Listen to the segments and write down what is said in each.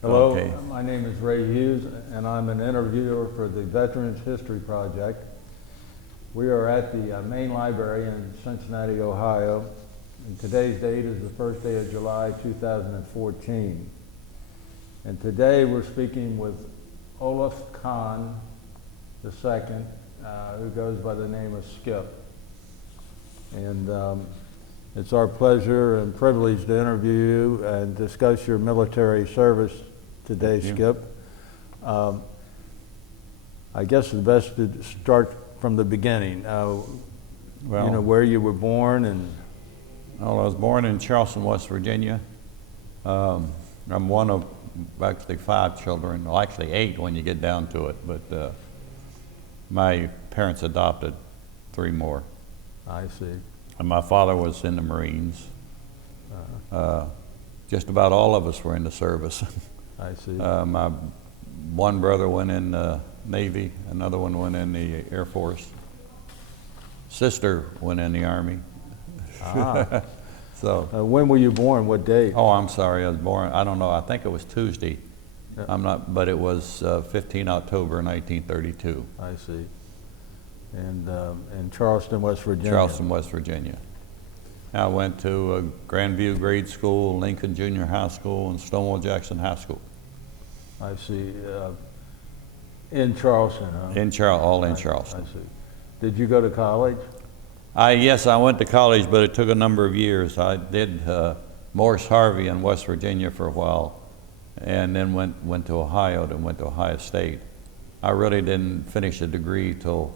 Hello, Okay. my name is Ray Hughes, and I'm an interviewer for the Veterans History Project. We are at the main library in Cincinnati, Ohio, and today's date is the first day of July 2014. And today we're speaking with Olaf Kahn II, who goes by the name of Skip. And it's our pleasure and privilege to interview you and discuss your military service today, Skip. I guess it's best to start from the beginning. Where you were born and... Well, I was born in Charleston, West Virginia. I'm one of actually 5 children, well actually 8 when you get down to it, but my parents adopted 3 more. I see. And my father was in the Marines. Just about all of us were in the service. I see. My one brother went in the Navy, another one went in the Air Force. Sister went in the Army. Ah. So. When were you born? What date? Oh, I'm sorry, I was born, I don't know, I think it was Tuesday. Yeah. I'm not, but it was 15 October 1932. I see. And in Charleston, West Virginia. Charleston, West Virginia. I went to Grandview Grade School, Lincoln Junior High School, and Stonewall Jackson High School. I see. In Charleston, huh? All in Charleston. I see. Did you go to college? Yes, I went to college, but it took a number of years. I did Morris Harvey in West Virginia for a while, and then went to Ohio, then went to Ohio State. I really didn't finish a degree till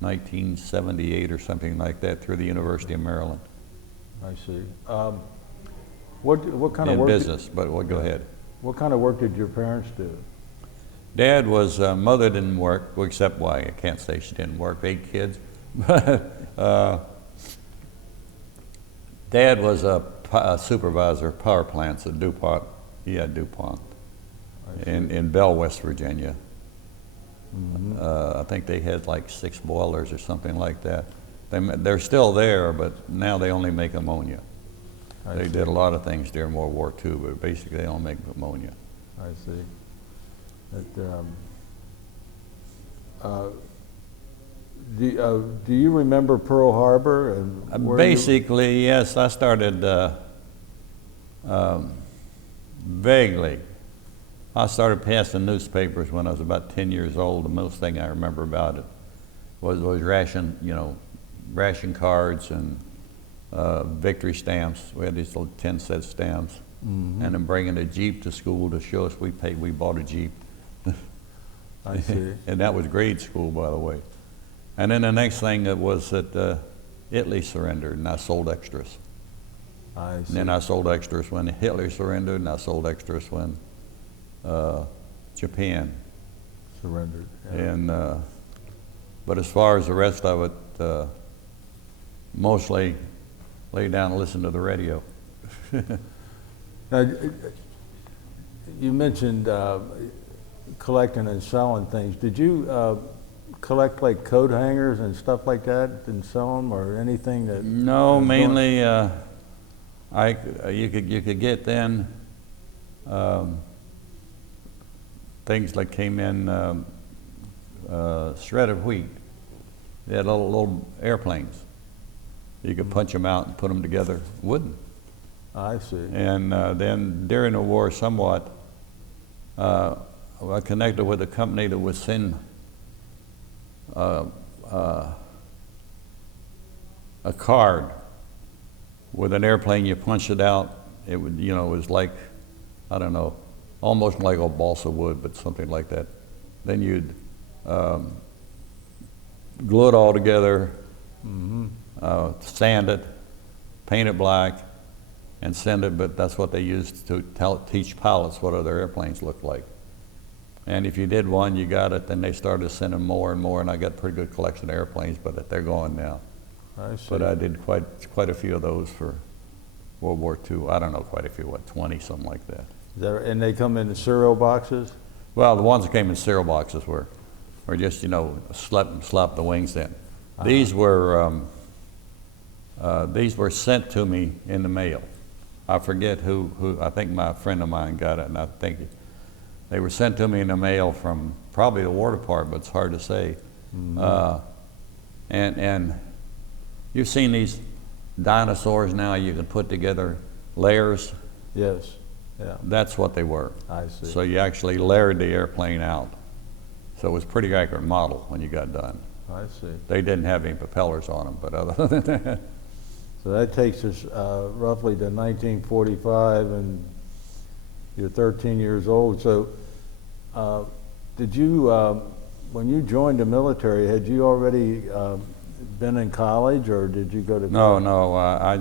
1978 or something like that through the University of Maryland. I see. What kind of in work? Business, but we'll go ahead. What kind of work did your parents do? Dad was, mother didn't work, well, except why, I can't say she didn't work, 8 kids. Dad was a supervisor of power plants at DuPont. He had DuPont in Bell, West Virginia. Mm-hmm. I think they had like 6 boilers or something like that. They're still there, but now they only make ammonia. They did a lot of things during World War II, but basically they don't make ammonia. I see. Do you remember Pearl Harbor? And basically, yes. I started vaguely. I started passing newspapers when I was about 10 years old. The most thing I remember about it was ration cards and victory stamps. We had these little 10-cent stamps, mm-hmm. and then bringing a Jeep to school to show us we bought a Jeep. I see. And that was grade school, by the way. And then the next thing was that Italy surrendered, and I sold extras. I see. And then I sold extras when Hitler surrendered, and I sold extras when Japan surrendered. Yeah. And but as far as the rest of it, mostly lay down and listen to the radio. Now, you mentioned collecting and selling things. Did you collect like coat hangers and stuff like that and sell them, or anything that? No, mainly you could get then things like came in shredded wheat. They had little airplanes. You could punch them out and put them together, wooden. I see. And then during the war, somewhat, I connected with a company that would send a card with an airplane. You punch it out. It would, it was like, I don't know, almost like a balsa wood, but something like that. Then you'd glue it all together, mm-hmm. Sand it, paint it black, and send it. But that's what they used to teach pilots what other airplanes looked like. And if you did one, you got it, then they started sending more and more, and I got a pretty good collection of airplanes, but they're gone now. I see. But I did quite a few of those for World War II. I don't know, quite a few, 20, something like that. And they come in cereal boxes? Well, the ones that came in cereal boxes were just, slap the wings in. Uh-huh. These were sent to me in the mail. I forget who I think my friend of mine got it, and I think They were sent to me in the mail from probably the War Department, it's hard to say. And you've seen these dinosaurs now, you can put together layers. Yes, yeah. That's what they were. I see. So you actually layered the airplane out. So it was a pretty accurate model when you got done. I see. They didn't have any propellers on them, but other than that. So that takes us roughly to 1945, and you're 13 years old. So did you, when you joined the military, had you already been in college, or did you go to college? No. I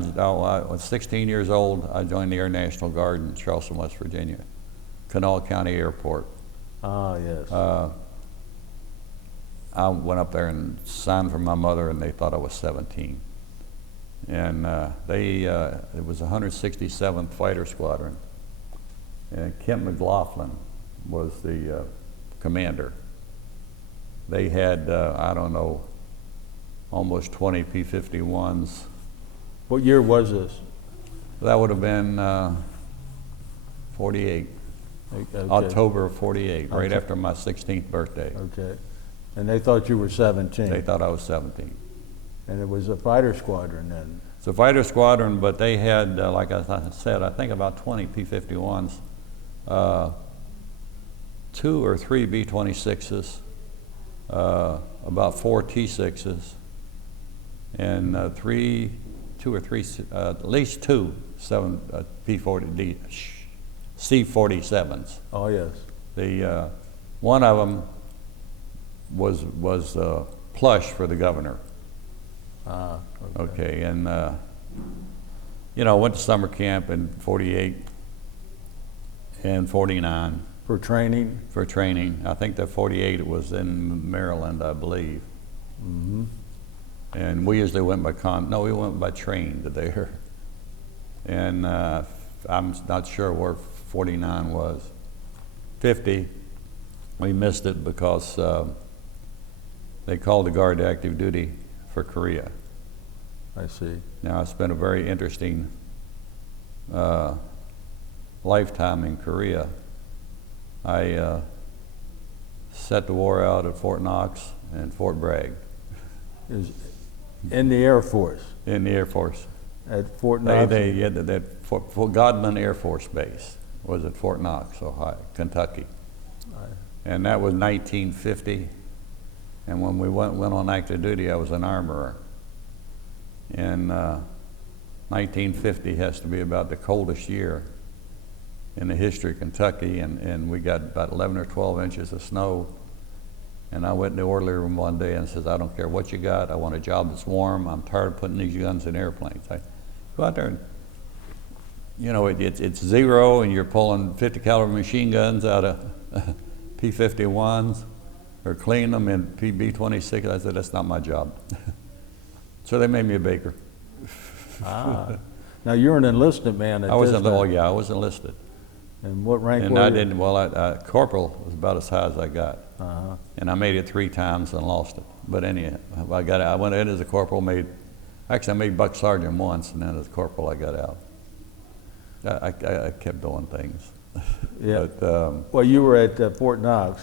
was 16 years old. I joined the Air National Guard in Charleston, West Virginia, Kanawha County Airport. Ah, yes. I went up there and signed for my mother, and they thought I was 17. And it was 167th Fighter Squadron, and Kent McLaughlin was the commander. They had, I don't know, almost 20 P-51s. What year was this? That would have been 48, Okay. October of 48, right Okay. after my 16th birthday. Okay. And they thought you were 17. They thought I was 17. And it was a fighter squadron then. It's a fighter squadron, but they had, like I said, I think about 20 P-51s, 2 or 3 B-26s, about 4 T-6s, and at least 2 P-40D, C-47s. Oh, yes. The one of them was plush for the governor. Ah, Okay, and went to summer camp in 48 and 49 For training? for training. I think that 48 was in Maryland, I believe. Mm-hmm. And we usually went by we went by train to there. And I'm not sure where 49 was. 50, we missed it because they called the Guard to active duty for Korea. I see. Now, it's been a very interesting lifetime in Korea. I set the war out at Fort Knox and Fort Bragg. It was in the Air Force? In the Air Force. At Fort Knox? That Fort Godman Air Force Base was at Fort Knox, Ohio, Kentucky. And that was 1950. And when we went on active duty, I was an armorer. And 1950 has to be about the coldest year in the history of Kentucky, and we got about 11 or 12 inches of snow. And I went in the orderly room one day and says, I don't care what you got, I want a job that's warm, I'm tired of putting these guns in airplanes. I go out there and, it's zero and you're pulling 50 caliber machine guns out of P-51s or cleaning them in B-26. I said, that's not my job. So they made me a baker. Ah. Now, you're an enlisted man at I was this time. I was enlisted. And what rank And were I you? didn't, corporal was about as high as I got. Uh-huh. And I made it 3 times and lost it. But anyhow, I went in as a corporal, I made buck sergeant once, and then as a corporal I got out. I kept doing things. Yeah. But, Well, you were at Fort Knox.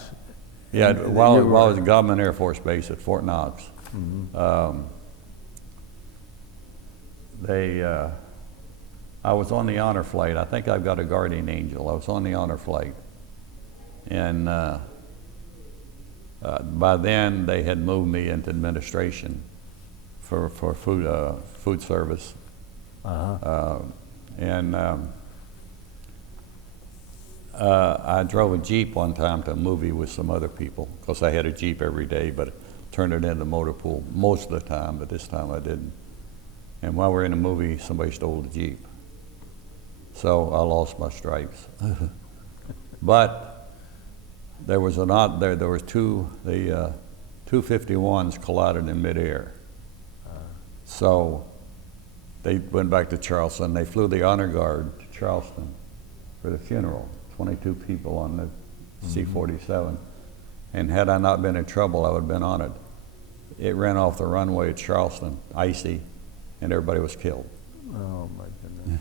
yeah, And while you I were- was at Godman Air Force Base at Fort Knox, I was on the honor flight. I think I've got a guardian angel. I was on the honor flight. And by then they had moved me into administration for food service. Uh-huh. I drove a Jeep one time to a movie with some other people. Of course, I had a Jeep every day, but turned it into a motor pool most of the time, but this time I didn't. And while we were in the movie, somebody stole the Jeep. So I lost my stripes. But there was two 251s collided in midair. So they went back to Charleston. They flew the honor guard to Charleston for the funeral. 22 people on the C-47. And had I not been in trouble, I would have been on it. It ran off the runway at Charleston, icy, and everybody was killed. Oh, my goodness.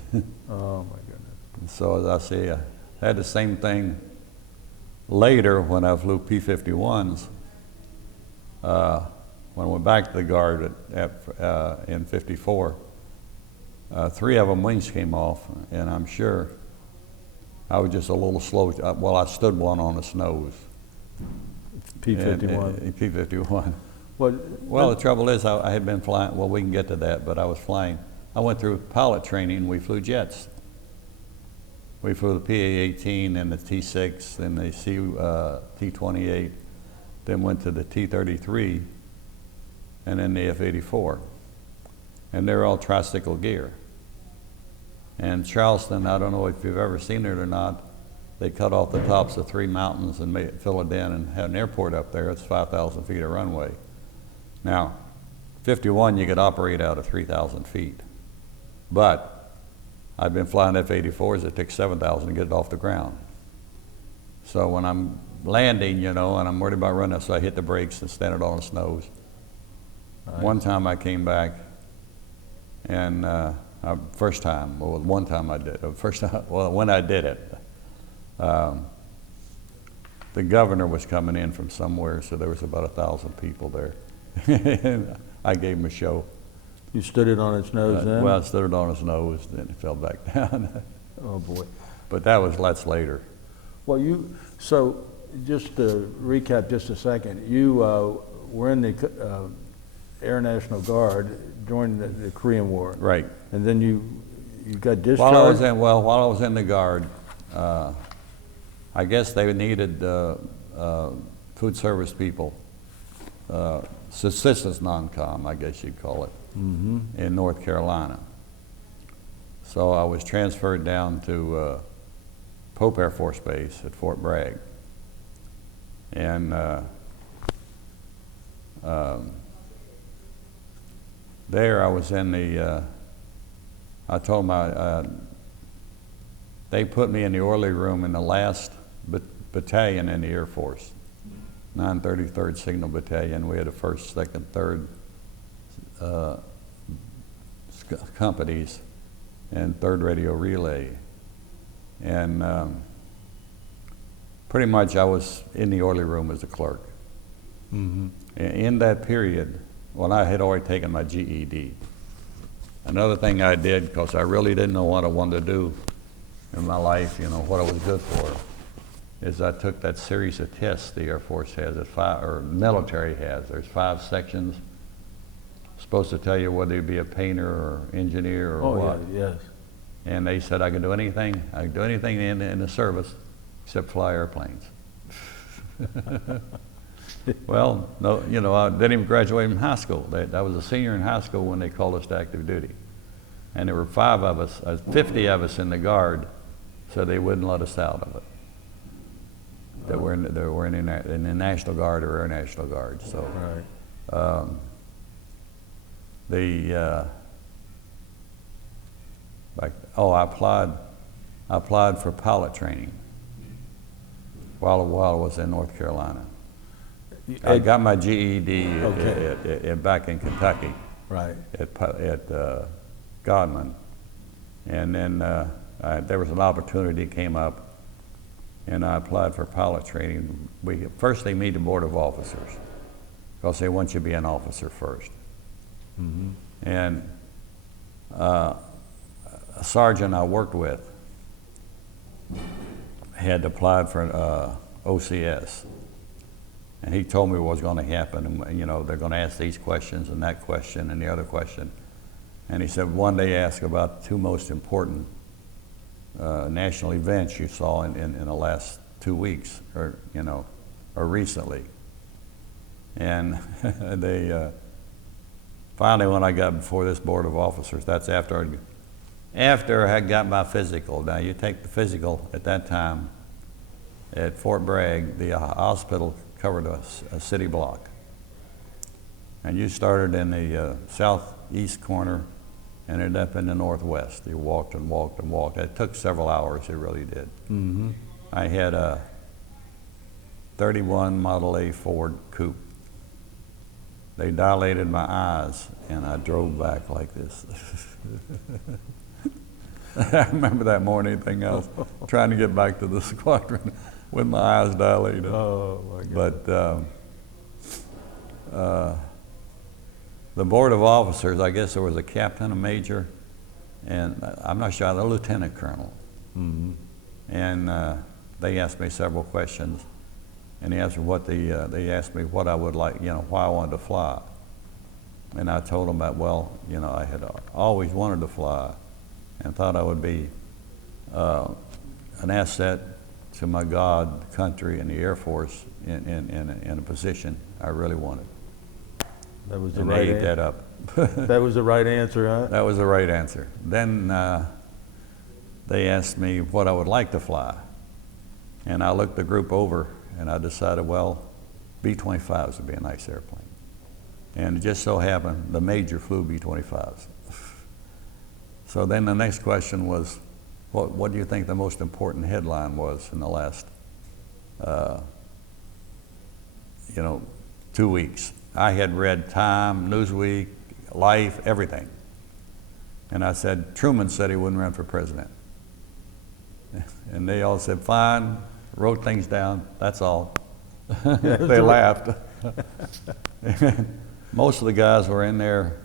Oh, my goodness. So as I say, I had the same thing later, when I flew P-51s, when I went back to the Guard in '54, 3 of them wings came off, and I'm sure I was just a little slow. Well, I stood one on its nose. P-51. P-51. Well, The trouble is, I had been flying. Well, we can get to that, but I was flying. I went through pilot training. We flew jets. We flew the PA-18 and the T-6 and the T-28. Then went to the T-33, and then the F-84. And they're all tricycle gear. And Charleston, I don't know if you've ever seen it or not, they cut off the tops of 3 mountains and fill it in and had an airport up there. It's 5,000 feet of runway. Now, 51, you could operate out of 3,000 feet. But I've been flying F-84s that took 7,000 to get it off the ground. So when I'm landing, and I'm worried about running, so I hit the brakes and stand it on its nose. Right. One time I came back, and one time I did. When I did it, the governor was coming in from somewhere, so there was about 1,000 people there. And I gave him a show. You stood it on its nose then? Well, I stood it on its nose, then it fell back down. Oh boy! But that was lots later. Well, so just to recap just a second, you were in the Air National Guard during the Korean War. Right. And then you got discharged? While I was in the Guard, I guess they needed food service people, subsistence non-com, I guess you'd call it, in North Carolina. So I was transferred down to Pope Air Force Base at Fort Bragg. And there I was in the, I told them they put me in the orderly room in the last battalion in the Air Force, 933rd Signal Battalion. We had the 1st, 2nd, 3rd companies and 3rd Radio Relay. And pretty much I was in the orderly room as a clerk. In that period, well, I had already taken my GED. Another thing I did, because I really didn't know what I wanted to do in my life, what I was good for, is I took that series of tests the Air Force has, or military has. There's 5 sections, supposed to tell you whether you be a painter or engineer or what. Yeah, yes. And they said I could do anything. I could do anything in the service except fly airplanes. Well, no, I didn't even graduate from high school. I was a senior in high school when they called us to active duty. And there were 5 of us, 50 of us in the Guard, so they wouldn't let us out of it. That were in the National Guard or Air National Guard. So, right. I applied for pilot training while I was in North Carolina. I got my GED back in Kentucky, right, at Godman, and then there was an opportunity that came up, and I applied for pilot training. First they meet the Board of Officers, because they want you to be an officer first. And a sergeant I worked with had applied for OCS. And he told me what was going to happen, and they're going to ask these questions and that question and the other question. And he said, one day ask about the 2 most important national events you saw in the last 2 weeks, or recently. And they finally, when I got before this Board of Officers, that's after I had got my physical. Now you take the physical at that time at Fort Bragg, the hospital covered a city block. And you started in the southeast corner and ended up in the northwest. You walked and walked and walked. It took several hours, it really did. I had a 31 Model A Ford coupe. They dilated my eyes and I drove back like this. I remember that more than anything else, trying to get back to the squadron. with my eyes dilated. Oh, my God. But the board of officers, I guess there was a captain, a major, and I'm not sure, the lieutenant colonel. Mm-hmm. And they asked me several questions, and they asked me what I would like, why I wanted to fly. And I told them that, well, I had always wanted to fly and thought I would be an asset to my God, country, and the Air Force in a position I really wanted. That was the And right they ate answer. that up. That was the right answer, huh? That was the right answer. Then they asked me what I would like to fly. And I looked the group over and I decided, well, B-25s would be a nice airplane. And it just so happened the major flew B-25s. So then the next question was, what do you think the most important headline was in the last 2 weeks? I had read Time, Newsweek, Life, everything. And I said, Truman said he wouldn't run for president. And they all said, fine, wrote things down, that's all. They laughed. Most of the guys were in there.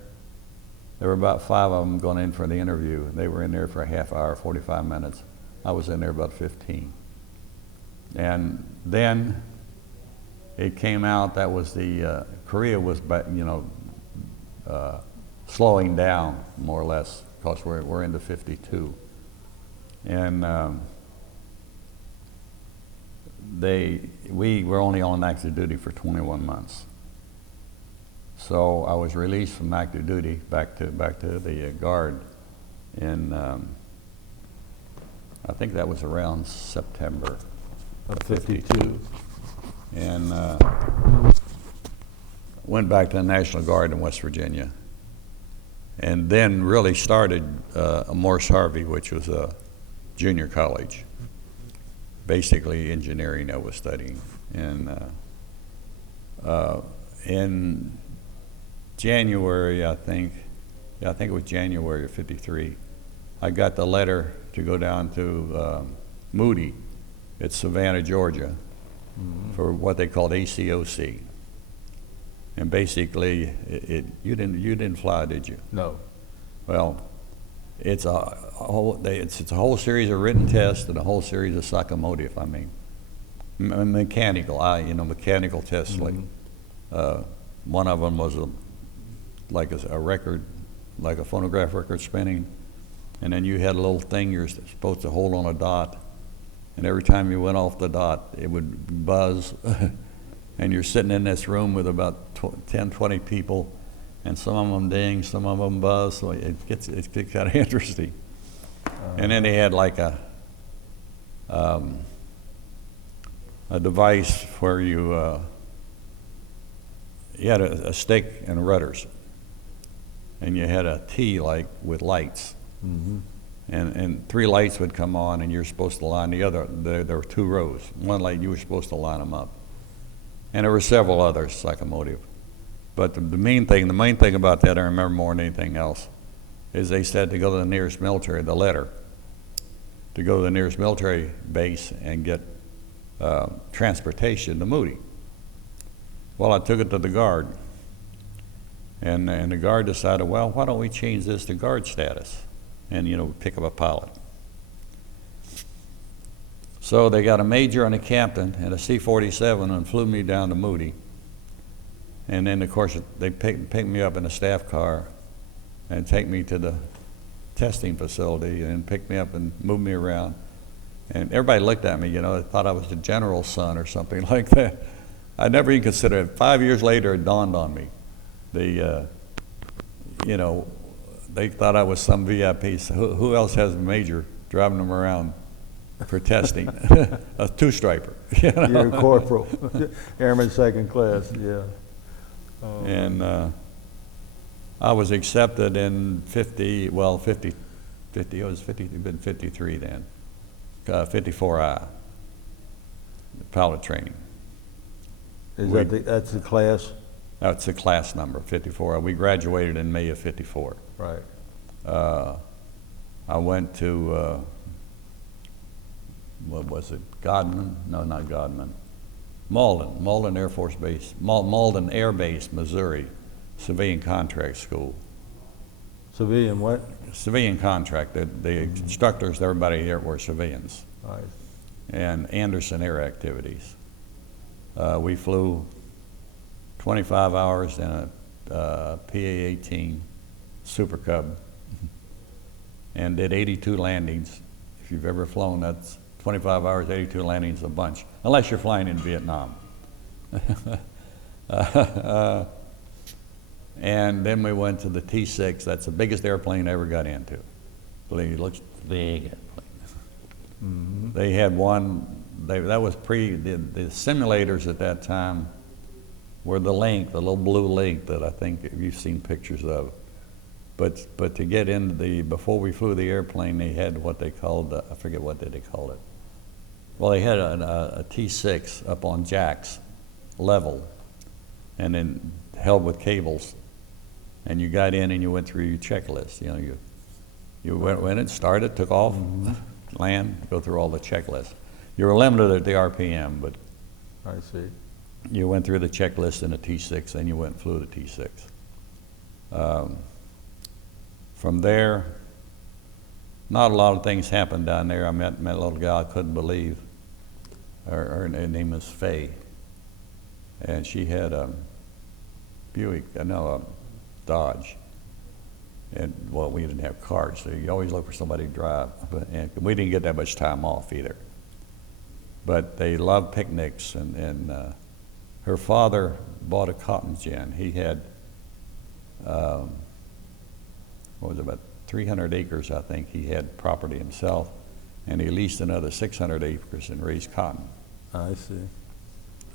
There were about 5 of them going in for the interview. They were in there for a half hour, 45 minutes. I was in there about 15. And then it came out that was Korea was, slowing down more or less because we're into 52. And we were only on active duty for 21 months. So I was released from active duty back to the Guard in, I think that was around September of 52. And went back to the National Guard in West Virginia. And then really started Morse Harvey, which was a junior college. Basically engineering I was studying. And in January, I think it was January of 53, I got the letter to go down to Moody at Savannah, Georgia, for what they called ACOC. And basically, you didn't fly, did you? No. Well, it's a whole series of written tests and a whole series of psychomotive. I mean, mechanical tests. Like one of them was like a record, like a phonograph record spinning, and then you had a little thing you're supposed to hold on a dot, and every time you went off the dot, it would buzz. And you're sitting in this room with about 10, 20 people, and some of them ding, some of them buzz, so it gets kind of interesting. And then they had like a device where you had a stick and rudders, and you had a T like with lights, and 3 lights would come on, and you're supposed to line the other. There were 2 rows. One light you were supposed to line them up. And there were several others, psychomotive. But the main thing about that, I remember more than anything else, is they said to go to the nearest military, the letter, to go to the nearest military base and get transportation to Moody. Well, I took it to the Guard. And the Guard decided, well, why don't we change this to Guard status and, pick up a pilot. So they got a major and a captain and a C-47 and flew me down to Moody. And then, of course, they picked me up in a staff car and take me to the testing facility and pick me up and move me around. And everybody looked at me, they thought I was the general's son or something like that. I never even considered it. 5 years later, it dawned on me. They thought I was some VIP. So who else has a major driving them around for testing? A 2-striper. You're a corporal, airman 2nd class, yeah. And I was accepted in 53 then, 54I, pilot training. That's the class? That's the class number, 54. We graduated in May of 54. Right. I went to what was it, Godman? No, not Godman. Malden Air Force Base, Malden Air Base, Missouri, civilian contract school. Civilian what? Civilian contract. The instructors, everybody here were civilians. Nice. And Anderson Air Activities. We flew 25 hours in a PA-18 Super Cub and did 82 landings. If you've ever flown, that's 25 hours, 82 landings, a bunch, unless you're flying in Vietnam. And then we went to the T-6. That's the biggest airplane I ever got into. It looks big airplane. Mm-hmm. They had one, that was the simulators at that time were the Link, the little blue Link that I think you've seen pictures of. But to get into before we flew the airplane, they had what they called, I forget what they called it. Well, they had a T-6 up on jacks, level, and then held with cables. And you got in and you went through your checklist. You know, you went and started, took off, land, go through all the checklists. You were limited at the RPM, but I see. you went through the checklist in a T-6, then you went and flew the T-6. From there, not a lot of things happened down there. I met a little gal I couldn't believe. Her name is Faye, and she had a Dodge. And well, we didn't have cars, so you always look for somebody to drive. And we didn't get that much time off either. But they loved picnics, and her father bought a cotton gin. He had, about 300 acres, I think. He had property himself, and he leased another 600 acres and raised cotton. I see.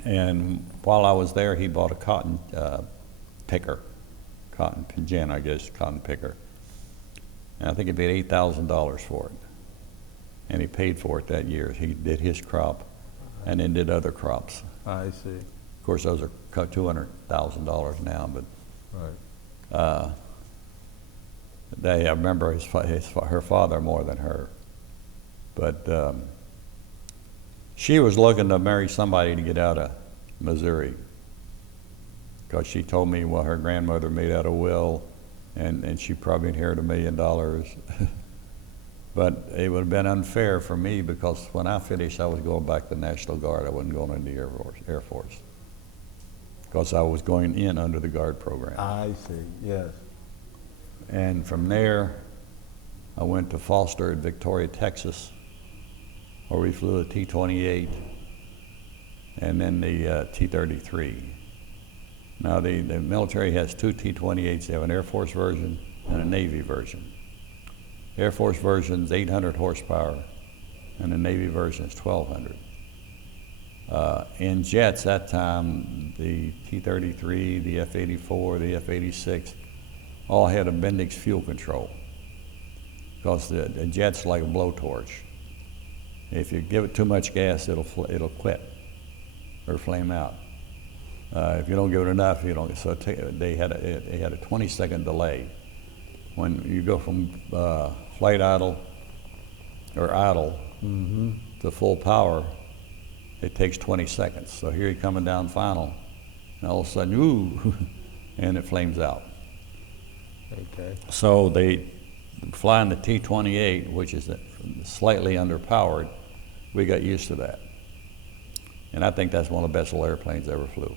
And while I was there, he bought a cotton picker, cotton gin, I guess, cotton picker. And I think he paid $8,000 for it. And he paid for it that year. He did his crop and then did other crops. I see. Of course, those are $200,000 now, but Right. I remember her father more than her. But she was looking to marry somebody to get out of Missouri, because she told me what her grandmother made out of will, and she probably inherited $1 million. But it would have been unfair for me, because when I finished, I was going back to the National Guard. I wasn't going into the Air Force, because I was going in under the Guard program. I see, yes. And from there, I went to Foster at Victoria, Texas, where we flew the T-28 and then the T-33. Now, the military has two T-28s. They have an Air Force version and a Navy version. Air Force version is 800 horsepower, and the Navy version is 1,200. In jets that time, the T-33, the F-84, the F-86, all had a Bendix fuel control, because the jet's like a blowtorch. If you give it too much gas, it'll quit or flame out. If you don't give it enough, you don't. So they had a 20-second delay. When you go from flight idle or idle to full power, it takes 20 seconds. So here you're coming down final, and all of a sudden, ooh, and it flames out. Okay. So they flying the T-28, which is slightly underpowered, we got used to that. And I think that's one of the best little airplanes I ever flew.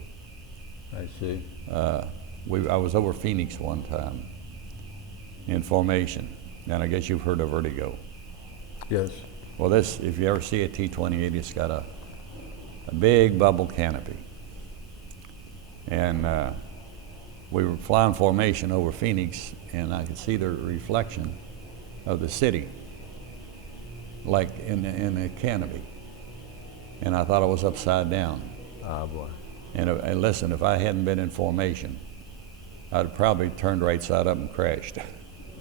I see. I was over Phoenix one time in formation, and I guess you've heard of vertigo. Yes. Well, if you ever see a T-28, it's got a big bubble canopy. And we were flying formation over Phoenix, and I could see the reflection of the city, like in a canopy. And I thought I was upside down. Ah, boy. And listen, if I hadn't been in formation, I'd have probably turned right side up and crashed.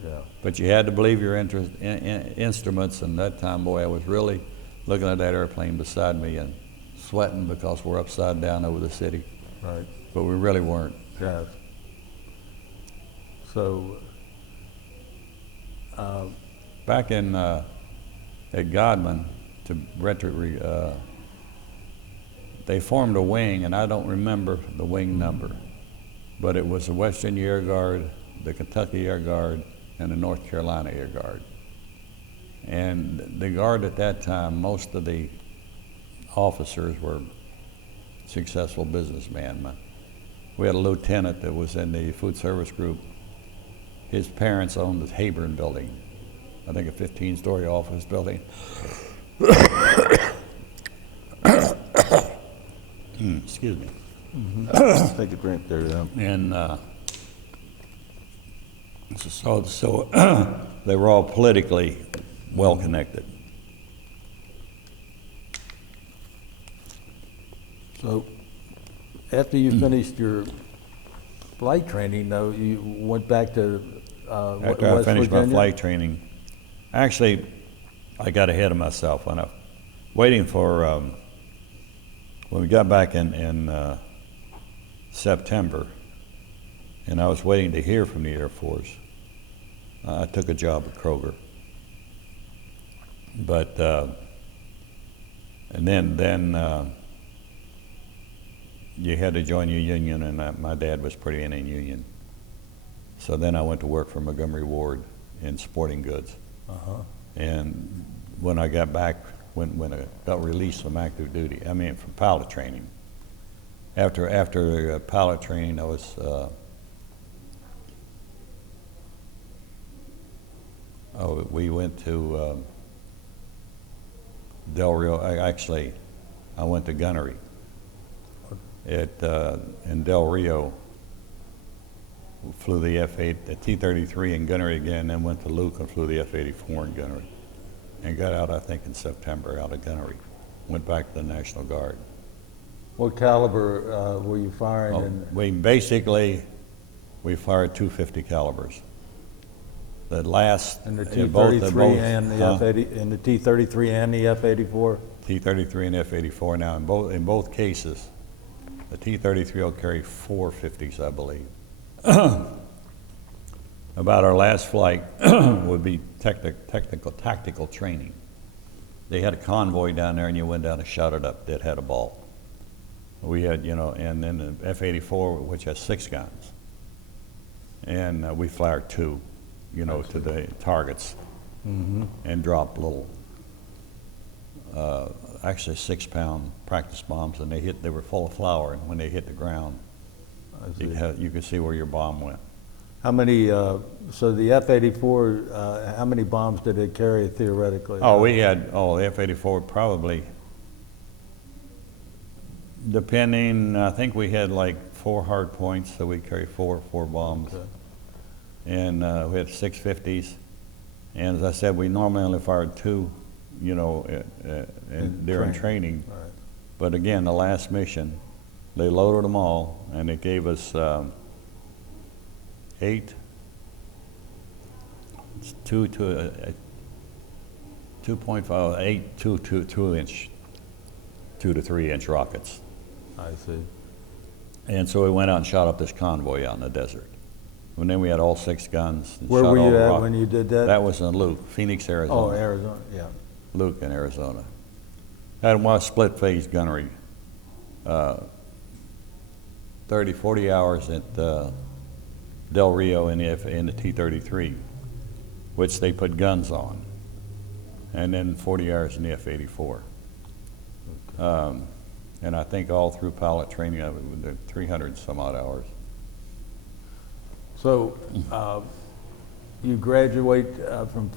Yeah. But you had to believe your instruments, and that time, boy, I was really looking at that airplane beside me and sweating, because we're upside down over the city. Right. But we really weren't. Yes. So, Back at Godman, they formed a wing, and I don't remember the wing number, but it was the West Virginia Air Guard, the Kentucky Air Guard, and the North Carolina Air Guard. And the Guard at that time, most of the officers were successful businessmen. We had a lieutenant that was in the food service group. His parents owned the Hayburn building, I think a 15-story office building. Excuse me. Mm-hmm. Take a drink there, yeah. And so they were all politically well connected. So after you finished your flight training, though, you went back to After I West finished Virginia? my flight training, actually, I got ahead of myself when I waiting for when we got back in September, and I was waiting to hear from the Air Force. I took a job at Kroger, but and then you had to join your union, and my dad was pretty in a union. So then I went to work for Montgomery Ward in sporting goods. Uh-huh. And when I got back, when I got released from active duty, I mean from pilot training, after pilot training, I was we went to Del Rio. I went to gunnery in Del Rio. Flew the F-8, the T-33 in gunnery again, then went to Luke and flew the F-84 in gunnery. And got out, I think, in September, out of gunnery. Went back to the National Guard. What caliber were you firing? We fired 250 calibers. The last In the both T-33 and the F-80, in the T-33 and the F-84? T-33 and F-84. Now, in both cases, the T-33 will carry 450s, I believe. About our last flight would be tactical training. They had a convoy down there, and you went down and shot it up. That had a ball. We had, and then the F-84, which has 6 guns, and we fired 2, to the targets, and dropped little, actually 6-pound practice bombs, and they were full of flour, and when they hit the ground, you could see where your bomb went. How many, so the F-84, how many bombs did it carry theoretically? The F-84 probably, depending, I think we had like 4 hard points, so we'd carry four bombs. Okay. And we had 650s. And as I said, we normally only fired 2, during training. Right. But again, the last mission, they loaded them all, and it gave us 8, 2.5, 2 to 3 inch rockets. I see. And so we went out and shot up this convoy out in the desert. And then we had all 6 guns. And Where shot were all you the at when you did that? That was in Luke, Phoenix, Arizona. Oh, Arizona, yeah. Luke in Arizona. Had one split phase gunnery. 30, 40 hours at Del Rio in the T-33, which they put guns on, and then 40 hours in the F-84. And I think all through pilot training, 300 some odd hours. So you graduate from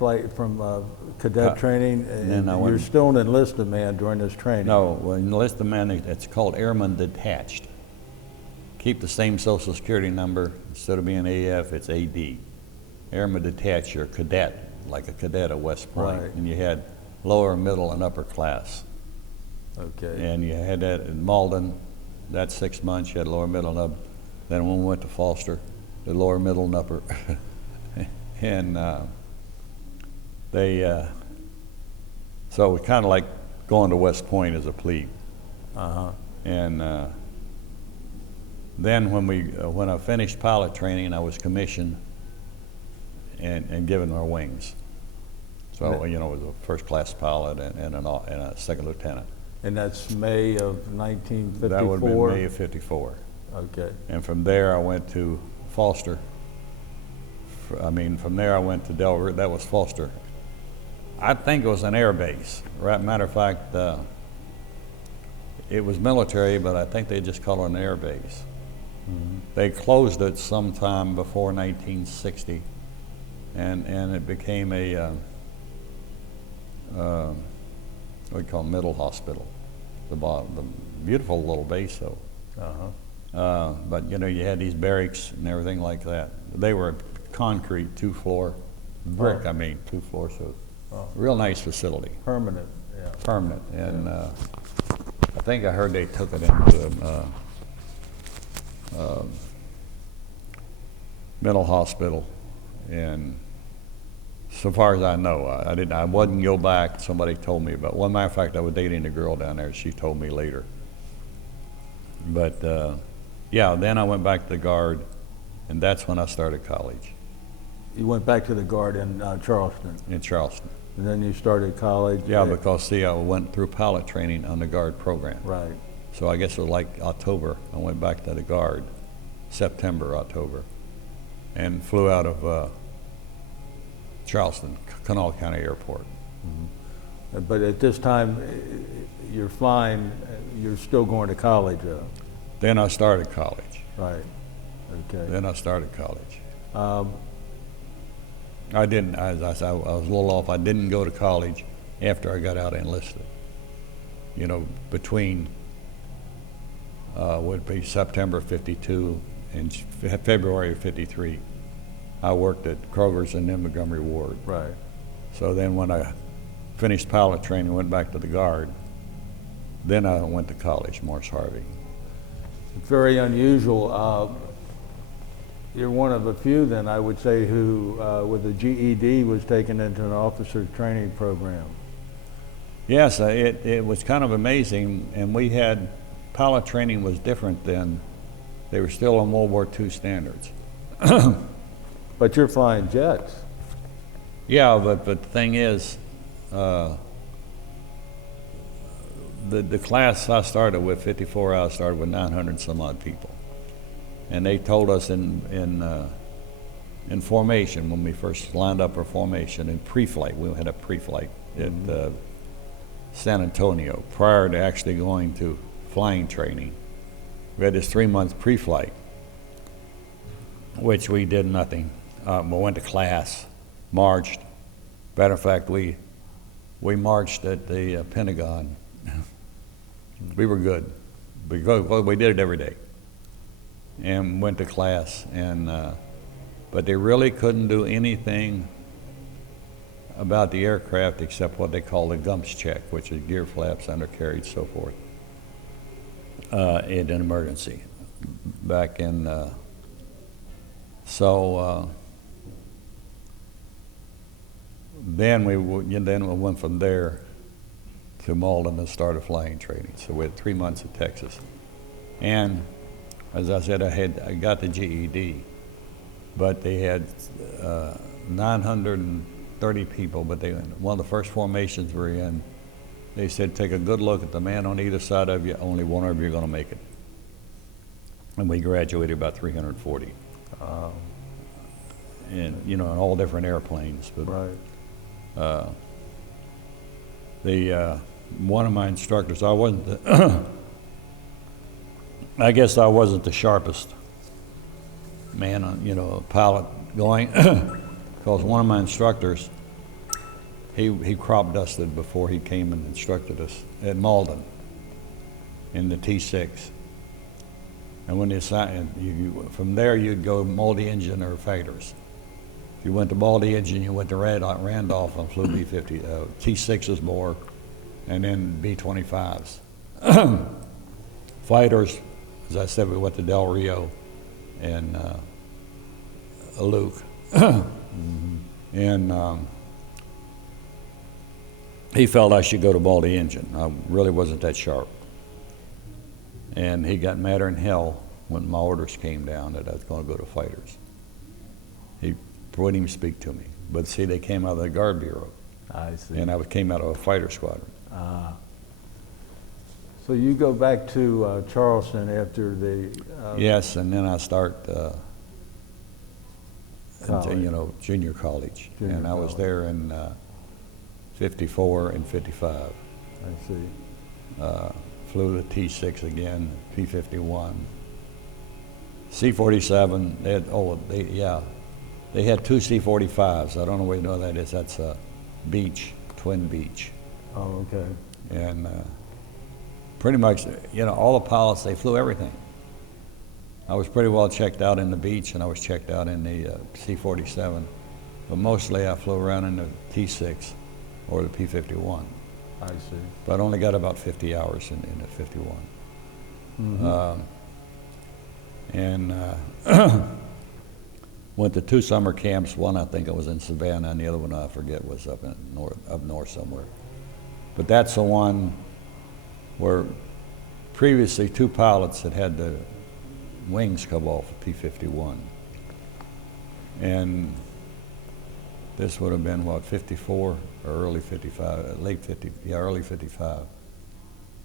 cadet training, and you're still an enlisted man during this training. No, well, enlisted man, it's called Airman Detached. Keep the same Social Security number. Instead of being AF, it's AD. Airman Detached, you're a cadet, like a cadet at West Point. Right. And you had lower, middle, and upper class. Okay. And you had that in Malden, that's 6 months, you had lower, middle, and upper. Then when we went to Foster, the lower, middle, and upper. And so we kind of like going to West Point as a plebe. Uh-huh. And then when I finished pilot training, I was commissioned and given our wings. So, you know, was a first-class pilot and a second lieutenant. And that's May of 1954? That would have been May of '54. Okay. And from there, I went to Foster. From there, I went to Del Rio. That was Foster. I think it was an air base. Right, matter of fact, it was military, but I think they just called it an air base. Mm-hmm. They closed it sometime before 1960, and it became a what we call middle hospital. The beautiful little base, though. Uh-huh. But you know, you had these barracks and everything like that. They were concrete, 2-floor brick. Oh. 2 floors, so Oh. real nice facility. Permanent, yeah. Permanent, and I think I heard they took it into mental hospital, and so far as I know, I wouldn't go back. Somebody told me about. Well, matter of fact, I was dating a girl down there. She told me later. But yeah, then I went back to the Guard, and that's when I started college. You went back to the Guard in Charleston, In Charleston. and then you started college? Yeah, because see, I went through pilot training on the Guard program. Right. So I guess it was like October. I went back to the Guard, September, October, and flew out of Charleston, Kanawha County Airport. Mm-hmm. But at this time, you're flying, you're still going to college, though? Then I started college. Right. Okay. Then I started college. I didn't, as I said, I was a little off. I didn't go to college after I got out and enlisted. You know, between would be September '52 and February of '53, I worked at Kroger's in Montgomery Ward. Right. So then when I finished pilot training, went back to the Guard, then I went to college, Morris Harvey. It's very unusual. You're one of a few, then, I would say, who, with a GED, was taken into an officer training program. Yes, it was kind of amazing, and we had, pilot training was different then. They were still on World War II standards. But you're flying jets. Yeah, but the thing is, the class I started with, 54, I started with 900 some odd people. And they told us in formation, when we first lined up our formation, in pre-flight, we had a pre-flight at San Antonio, prior to actually going to flying training. We had this 3-month pre-flight, which we did nothing. We went to class, marched. Matter of fact, we marched at the Pentagon. We were good because we did it every day, and went to class. And but they really couldn't do anything about the aircraft except what they call the GUMPS check, which is gear flaps, undercarriage, so forth, in an emergency. Back in then we went from there to Malden and started flying training. So we had 3 months in Texas, and as I said, I got the GED, but they had 930 people. But one of the first formations we're in, they said, take a good look at the man on either side of you. Only one of you are going to make it. And we graduated about 340. And you know, in all different airplanes. But Right. One of my instructors, I guess I wasn't the sharpest man, pilot going, because one of my instructors, he crop dusted before he came and instructed us at Malden in the T6. And when from there you'd go multi-engine or fighters. If you went to multi-engine, you went to Randolph and flew B-50, T6s more, and then B-25s. Fighters, as I said, we went to Del Rio and Luke. And he felt I should go to multi-engine. I really wasn't that sharp. And he got madder than hell when my orders came down that I was going to go to fighters. He wouldn't even speak to me. But see, they came out of the Guard Bureau. I see. and I came out of a fighter squadron. So you go back to Charleston after the Yes, and then I start, College. junior college. Junior And I was college. there in 54 and 55. I see. Flew the T6 again, P-51. C-47, they had two C-45s. I don't know what you know that is. That's a Beach, twin Beach. Oh, okay. And pretty much, all the pilots, they flew everything. I was pretty well checked out in the Beach, and I was checked out in the C-47. But mostly I flew around in the T6 or the P-51. I see. But I only got about 50 hours in the 51. Mm-hmm. And went to two summer camps. One I think it was in Savannah, and the other one I forget was up north somewhere. But that's the one where previously two pilots had the wings come off of P-51. And this would have been, 54 or early 55, early 55.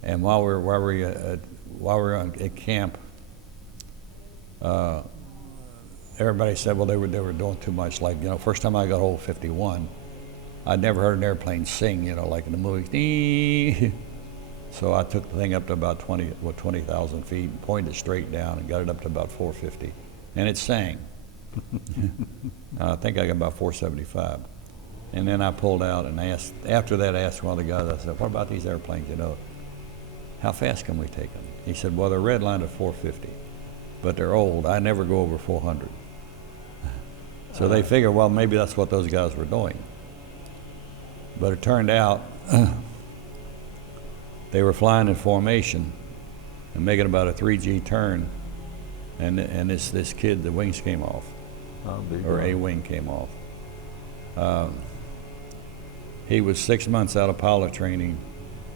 And while we were at camp, everybody said, well, they were doing too much. Like, first time I got hold of 51, I'd never heard an airplane sing, like in the movies. So I took the thing up to about 20,000 feet, and pointed it straight down, and got it up to about 450, and it sang. I think I got about 475. And then I pulled out and asked one of the guys, I said, what about these airplanes, how fast can we take them? He said, well, they're redlined at 450, but they're old. I never go over 400. So they figured, well, maybe that's what those guys were doing. But it turned out they were flying in formation and making about a 3G turn, and this kid, the wings came off. Or a wing came off. He was 6 months out of pilot training,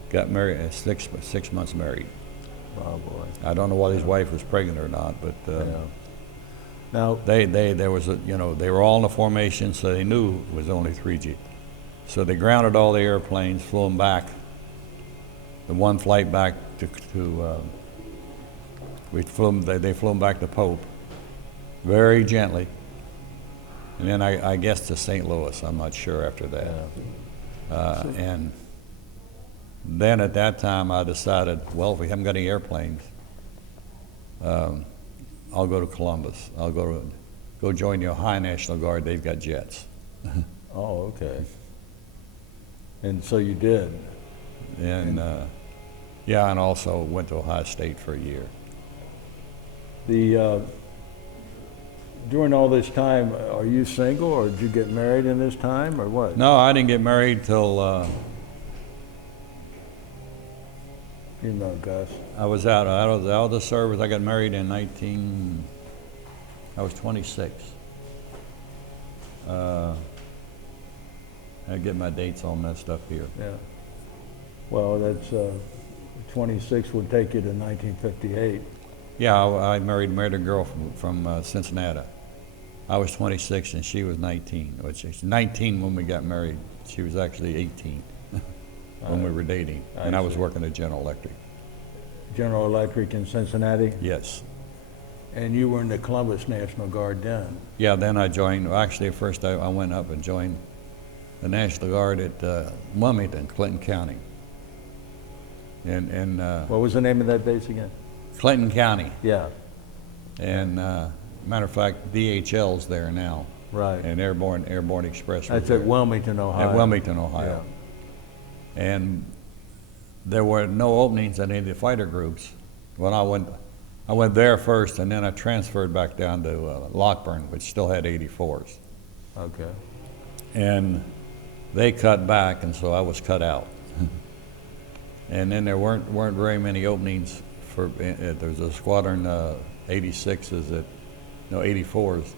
got married, 6 months married. Oh boy. I don't know whether his wife was pregnant or not, but Yeah. Now, there was they were all in the formation, so they knew it was only 3G. So they grounded all the airplanes, flew them back. The one flight back they flew them back to Pope, very gently. And then I guess to St. Louis, I'm not sure after that. And then at that time I decided, well, if we haven't got any airplanes, I'll go to Columbus. I'll go join the Ohio National Guard. They've got jets. oh, okay. And so you did. And and also went to Ohio State for a year. During all this time, are you single, or did you get married in this time, or what? No, I didn't get married till Gus. I was out of the service. I got married in I was 26. I get my dates all messed up here. Yeah. Well, that's 26 would take you to 1958. Yeah, I married a girl from Cincinnati. I was 26 and she was 19, which is 19 when we got married. She was actually 18 when we were dating, and I was working at General Electric. General Electric in Cincinnati? Yes. And you were in the Columbus National Guard then? Yeah, then I joined, actually at first I went up and joined the National Guard at Wilmington, Clinton County. And What was the name of that base again? Clinton County. Yeah. And matter of fact, DHL's there now. Right. And Airborne Express. That's at Wilmington, Ohio. At Wilmington, Ohio. Yeah. And there were no openings in any of the fighter groups. When I went there first, and then I transferred back down to Lockburn, which still had 84s. Okay. And they cut back, and so I was cut out. And then there weren't very many openings for. There's a squadron 86s 84s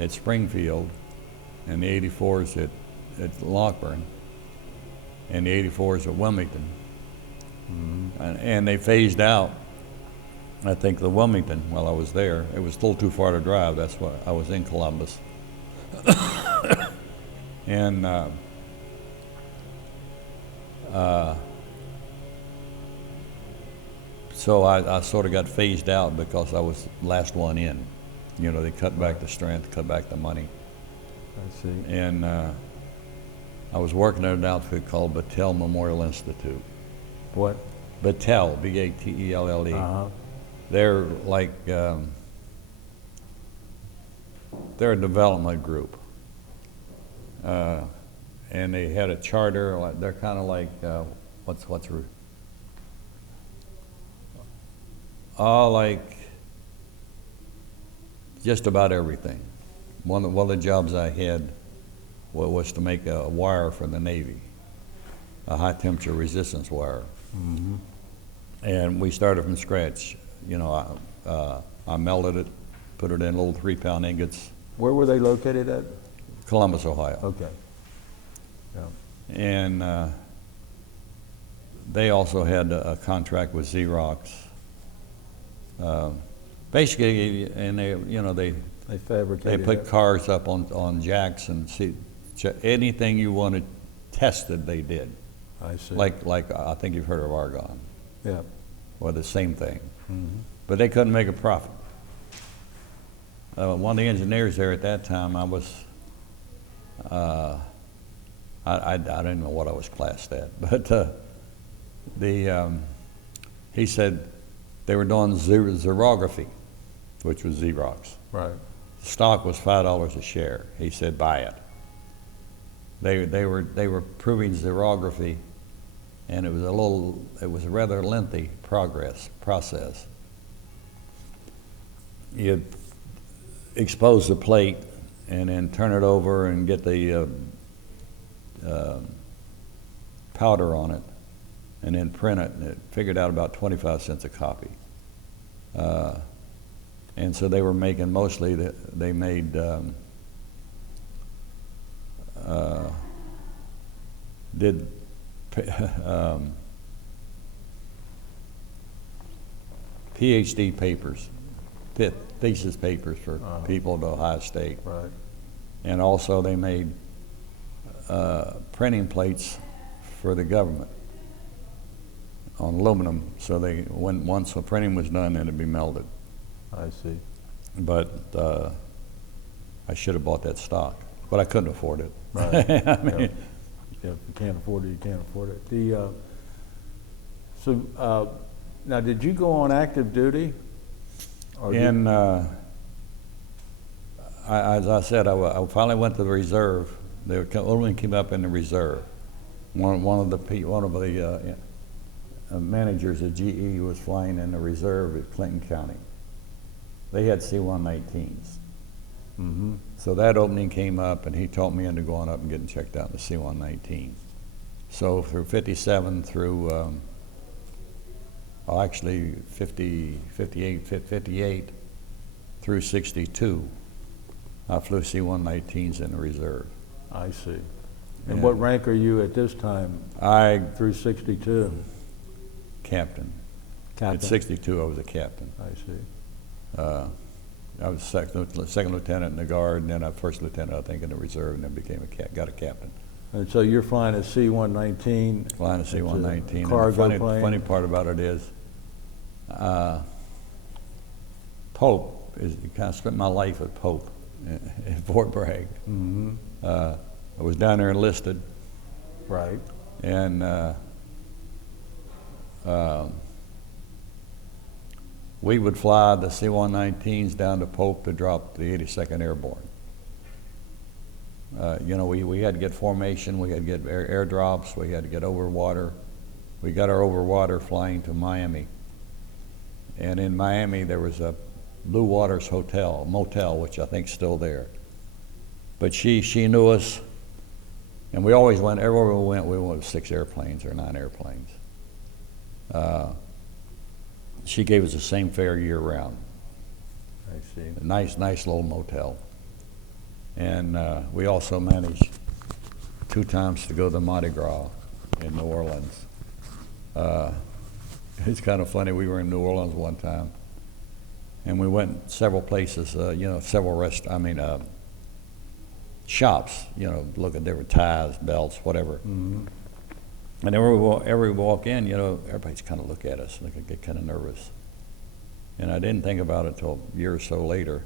at Springfield, and the 84s at Lockburn, and the 84s at Wilmington. Mm-hmm. And they phased out, I think, the Wilmington while I was there. It was still too far to drive. That's why I was in Columbus. And So I sort of got phased out because I was the last one in. You know, they cut back the strength, cut back the money. I see. And I was working at an outfit called Battelle Memorial Institute. What? Battelle, B-A-T-E-L-L-E. They're like, they're a development group. And they had a charter, they're kind of like, like just about everything. One of the jobs I had was to make a wire for the Navy, a high temperature resistance wire. Mm-hmm. And we started from scratch. You know, I melted it, put it in little 3-pound ingots. Where were they located at? Columbus, Ohio. Okay. Yeah. And they also had a contract with Xerox. Basically, and they, you know, they fabricated put it. cars up on jacks and anything you wanted tested, they did. I see. Like I think you've heard of argon. Yeah. Well, the same thing. Mm-hmm. But they couldn't make a profit. One of the engineers there at that time, I was, I didn't know what I was classed at, but he said they were doing xerography, which was Xerox. Right. Stock was $5 a share. He said, buy it. They were proving xerography, and it was a rather lengthy process. You'd expose the plate and then turn it over and get the powder on it, and then print it, and it figured out about 25 cents a copy. And so they were making mostly, they made PhD papers, thesis papers for people at Ohio State. Right. And also they made printing plates for the government on aluminum, so once the printing was done, then it'd be melted. I see. But I should have bought that stock, but I couldn't afford it. Right. I mean, Yeah, if you can't afford it, you can't afford it. Now, did you go on active duty? Or as I said, I finally went to the reserve. They only came up in the reserve. One of the managers at GE was flying in the reserve at Clinton County. They had C-119s. Mm-hmm. So that opening came up, and he talked me into going up and getting checked out in the C-119. So through 57 through, actually 58 through 62, I flew C-119s in the reserve. I see. And Yeah. what rank are you at this time through 62? Captain. Captain. At 62, I was a captain. I see. I was second lieutenant in the Guard, and then I first lieutenant, I think, in the reserve, and then got a captain. And so you're flying a C-119? Flying a C-119. It's a And cargo the plane? funny part about it is, Pope is, kind of spent my life at Pope in Fort Bragg. Mm-hmm. I was down there enlisted, Right. and we would fly the C-119s down to Pope to drop the 82nd Airborne. You know, we had to get formation, we had to get air drops, we had to get over water. We got our over water flying to Miami. And in Miami, there was a Blue Waters motel, which I think is still there. But she knew us, and we always went, everywhere we went with 6 airplanes or 9 airplanes. She gave us the same fare year round. I see. A nice little motel. And we also managed 2 times to go to Mardi Gras in New Orleans. It's kind of funny, we were in New Orleans one time, and we went several places, several shops, looking, there were ties, belts, whatever. Mm-hmm. And every walk in, you know, everybody's kind of look at us, and they get kind of nervous. And I didn't think about it until a year or so later.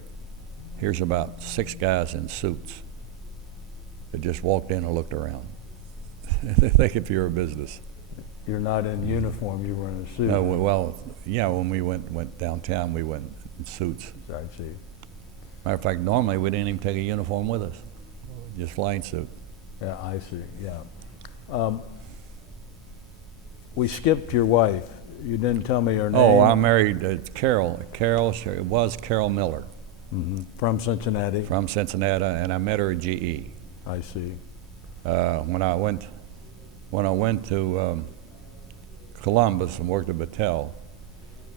Here's about 6 guys in suits that just walked in and looked around. They think if you're a business. You're not in uniform, you were in a suit. No, well, yeah, when we went downtown, we went in suits. I see. Matter of fact, normally we didn't even take a uniform with us, just flying suit. Yeah, I see, yeah. We skipped your wife. You didn't tell me her name. Oh, I married Carol. It was Carol Miller. Mm-hmm. From Cincinnati? From Cincinnati, and I met her at GE. I see. When I went to Columbus and worked at Battelle,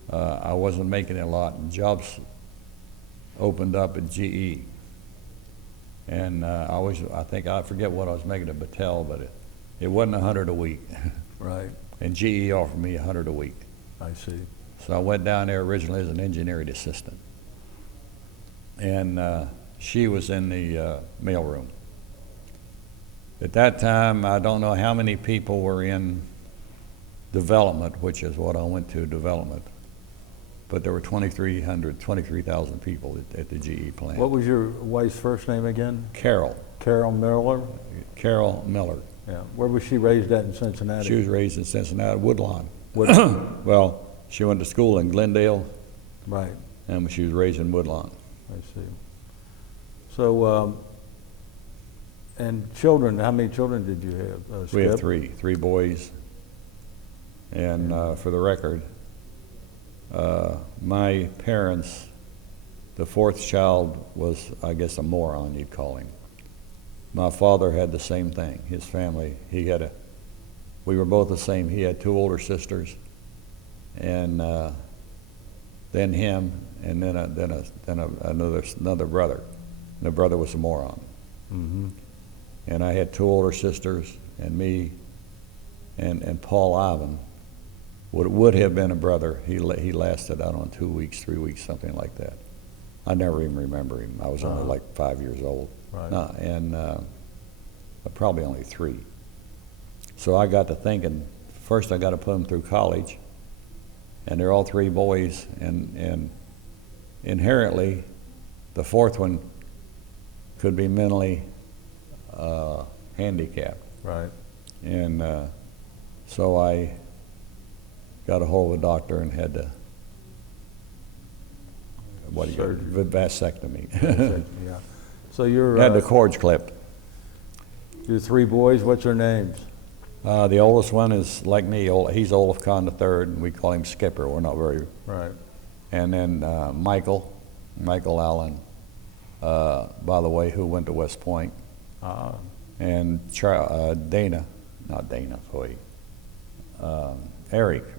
I wasn't making a lot, and jobs opened up at GE. And I forget what I was making at Battelle, but it wasn't 100 a week. Right. And GE offered me 100 a week. I see. So I went down there originally as an engineering assistant. And she was in the mailroom. At that time, I don't know how many people were in development, which is what I went to, development. But there were 23,000 people at the GE plant. What was your wife's first name again? Carol. Carol Miller? Carol Miller. Yeah. Where was she raised at in Cincinnati? She was raised in Cincinnati, Woodlawn. Well, she went to school in Glendale, right. and she was raised in Woodlawn. I see. So, and children, how many children did you have? We had Skip? three boys. And for the record, my parents, the 4th child was, I guess, a moron, you'd call him. My father had the same thing. His family, we were both the same. He had 2 older sisters, and then him, and then another brother. And the brother was a moron. Mm-hmm. And I had 2 older sisters, and me, and Paul Ivan would have been a brother. He lasted, I don't know, 2 weeks, 3 weeks, something like that. I never even remember him. I was only like 5 years old. Right. Probably only 3. So I got to thinking, first I got to put them through college, and they're all 3 boys, and inherently, the 4th one could be mentally handicapped. Right. And so I got a hold of a doctor and had to, vasectomy. Yeah. So you're Had the cords clipped. your 3 boys. What's their names? The oldest one is like me. He's Olaf Kahn III, and we call him Skipper. We're not very. Right. And then Michael Allen, by the way, who went to West Point. And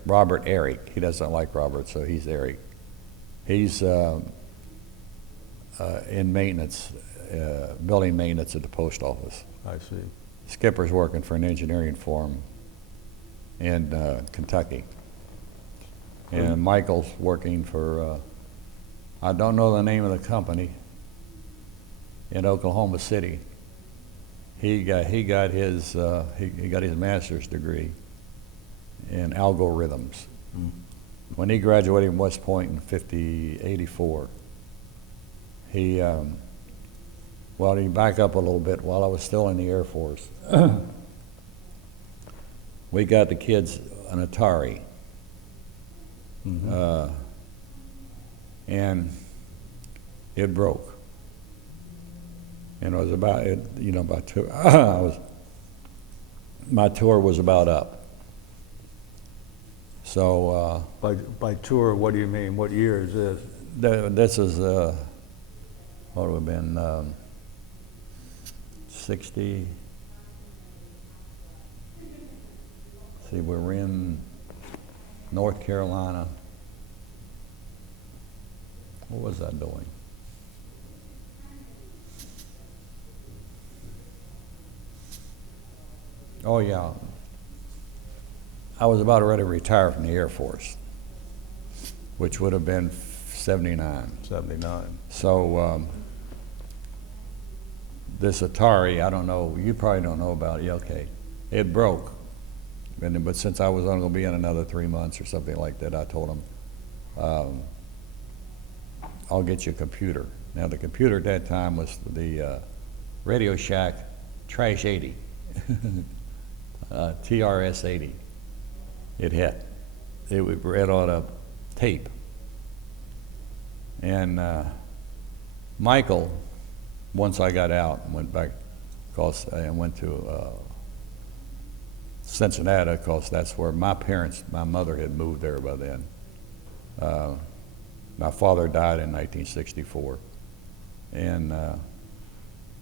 Robert Eric. He doesn't like Robert, so he's Eric. He's in maintenance, building maintenance at the post office. I see. Skipper's working for an engineering firm in Kentucky. And Michael's working for, I don't know the name of the company, in Oklahoma City. He got his master's degree in algorithms. Mm. When he graduated from West Point in 84, he back up a little bit. While I was still in the Air Force, we got the kids an Atari. Mm-hmm. And it broke. And it was about my tour was about up. So By tour, what do you mean? What year is this? This is what would have been 60. See, we were in North Carolina. What was I doing? Oh yeah, I was about ready to retire from the Air Force, which would have been 79. 79. So this Atari, I don't know, you probably don't know about it, okay. It broke. But since I was only going to be in another 3 months or something like that, I told him, I'll get you a computer. Now, the computer at that time was the Radio Shack Trash 80, TRS 80. It was read on a tape. And Michael, once I got out and went back, and went to Cincinnati, because that's where my mother had moved there by then. My father died in 1964, and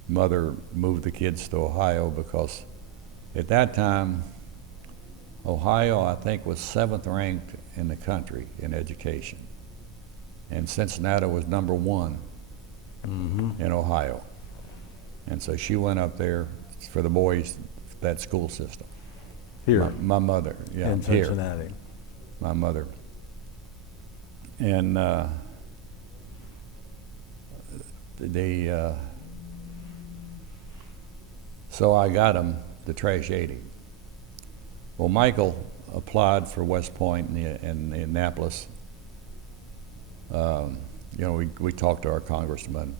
mother moved the kids to Ohio because at that time, Ohio, I think, was 7th ranked in the country in education, and Cincinnati was number 1 in Ohio. And so she went up there for the boys, that school system. Here. My mother, yeah, In here. Cincinnati. My mother. And so I got him the Trash 80. Well, Michael applied for West Point in Annapolis. We talked to our congressman,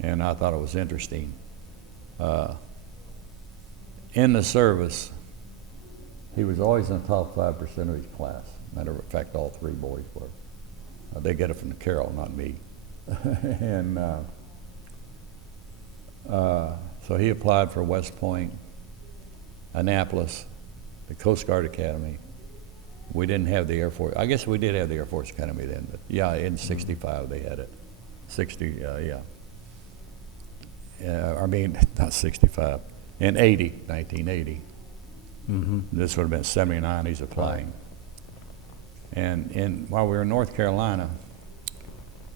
and I thought it was interesting. In the service, he was always in the top 5% of his class. Matter of fact, all 3 boys were. They get it from the Carroll, not me. And so he applied for West Point, Annapolis, the Coast Guard Academy. We didn't have the Air Force. I guess we did have the Air Force Academy then, but yeah, in 65 they had it. 60, yeah. I mean, not 65. In 1980. This would have been 79, he's applying. And while we were in North Carolina,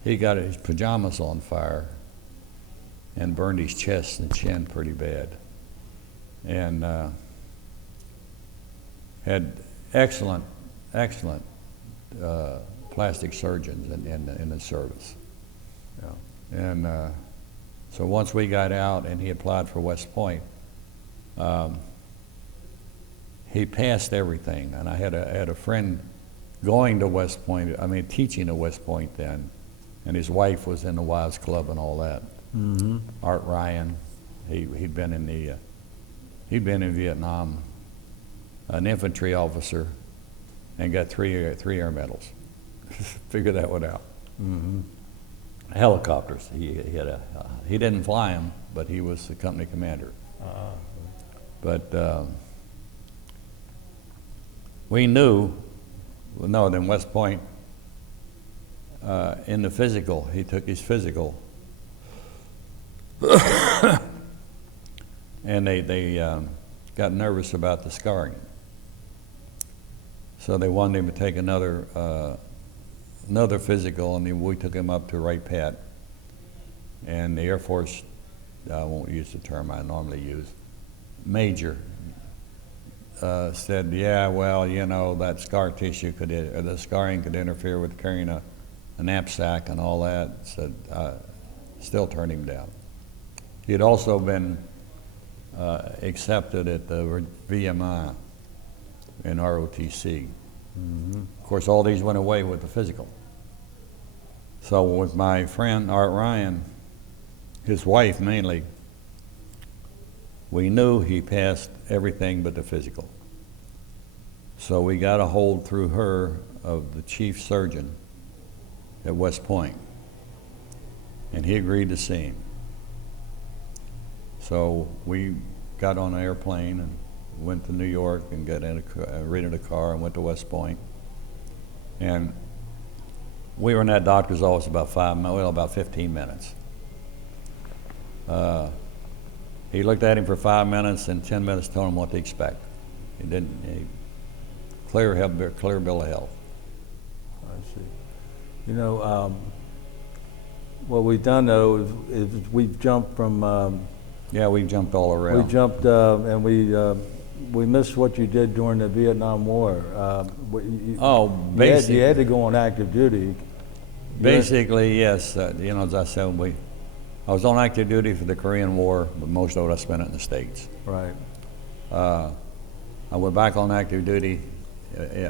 he got his pajamas on fire and burned his chest and chin pretty bad. And had excellent plastic surgeons in the service. Yeah. And so once we got out and he applied for West Point, he passed everything. And I had a friend going to West Point, teaching at West Point then, and his wife was in the Wives Club and all that. Art Ryan, he'd been in Vietnam, an infantry officer, and got three air medals. Figure that one out. Helicopters. He didn't fly them, but he was the company commander. But we knew. Then West Point, in the physical, he took his physical, and they got nervous about the scarring. So they wanted him to take another physical, and we took him up to Wright Pat. And the Air Force, I won't use the term I normally use, major, said, yeah, well, that scar tissue the scarring could interfere with carrying a knapsack and all that. Said, still turned him down. He had also been accepted at the VMI in ROTC. Of course, all these went away with the physical. So with my friend Art Ryan, his wife mainly, we knew he passed everything but the physical. So we got a hold through her of the chief surgeon at West Point, and he agreed to see him. So we got on an airplane and went to New York and rented a car and went to West Point. And we were in that doctor's office about 15 minutes. He looked at him for 5 minutes, and 10 minutes told him what to expect. Clear bill of health. I see. What we've done though is we've jumped from. Yeah, we've jumped all around. We jumped and we missed what you did during the Vietnam War. Basically, you had to go on active duty. Basically, yes. As I said, I was on active duty for the Korean War, but most of it I spent it in the States. Right. I went back on active duty.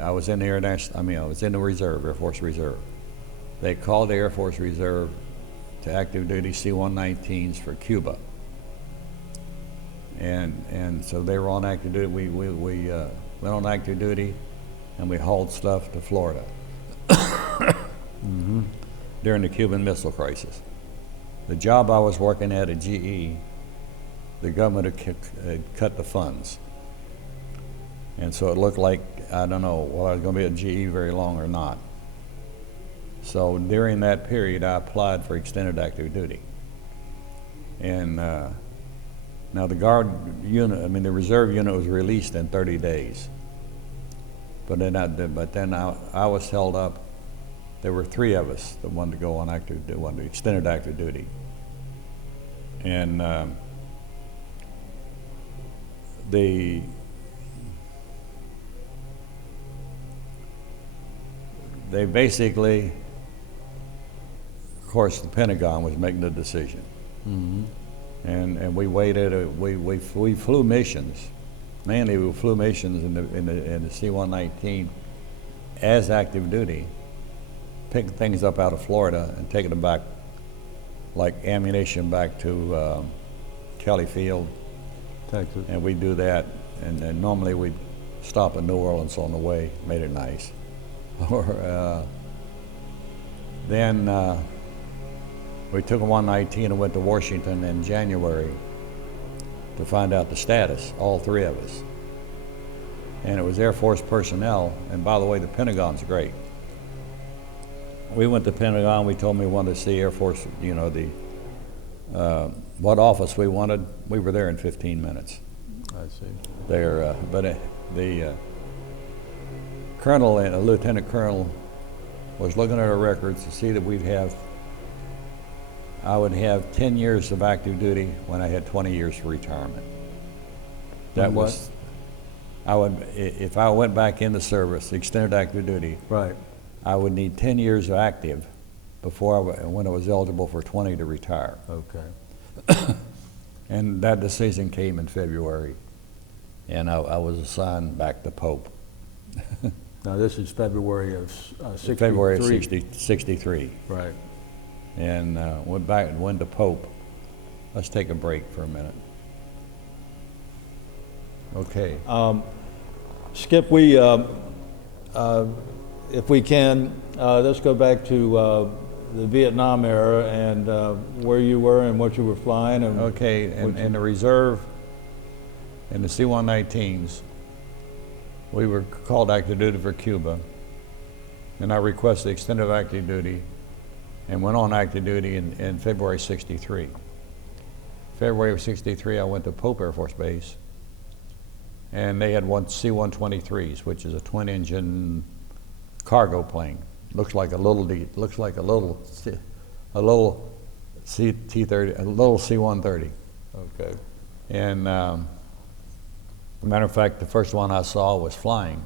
I was in the I was in the reserve, Air Force Reserve. They called the Air Force Reserve to active duty C-119s for Cuba. And so they were on active duty. We went on active duty, and we hauled stuff to Florida during the Cuban Missile Crisis. The job I was working at GE, the government had cut the funds. And so it looked like, I don't know, whether I was going to be at GE very long or not. So during that period, I applied for extended active duty. And now the guard unit, the reserve unit was released in 30 days. But then I was held up. There were 3 of us that wanted to go on extended active duty. And they basically, of course, the Pentagon was making the decision. Mm-hmm. And we waited. We flew missions. Mainly, we flew missions in the C-119 as active duty, picking things up out of Florida and taking them back, like ammunition, back to Kelly Field, Texas. and we do that. And normally we'd stop in New Orleans on the way, made it nice. Or then we took a 119 and went to Washington in January to find out the status, all 3 of us. And it was Air Force personnel, and by the way, the Pentagon's great. We went to the Pentagon, we told them we wanted to see Air Force, what office we wanted. We were there in 15 minutes. I see. The colonel and a lieutenant colonel was looking at our records to see that I would have 10 years of active duty when I had 20 years for retirement. That was, if I went back in the service, extended active duty, Right. I would need 10 years of active when I was eligible for 20 to retire. Okay. And that decision came in February, and I was assigned back to Pope. Now, this is February of 63. February of 63. Right. And went to Pope. Let's take a break for a minute. Okay. Skip, if we can, let's go back to the Vietnam era and where you were and what you were flying. And Okay, in the reserve, in the C-119s, we were called active duty for Cuba, and I requested extended active duty and went on active duty in February '63. February of '63, I went to Pope Air Force Base, and they had C-123s, which is a twin-engine cargo plane. Looks like a little C-30, a little C-130. Okay. And matter of fact, the first one I saw was flying,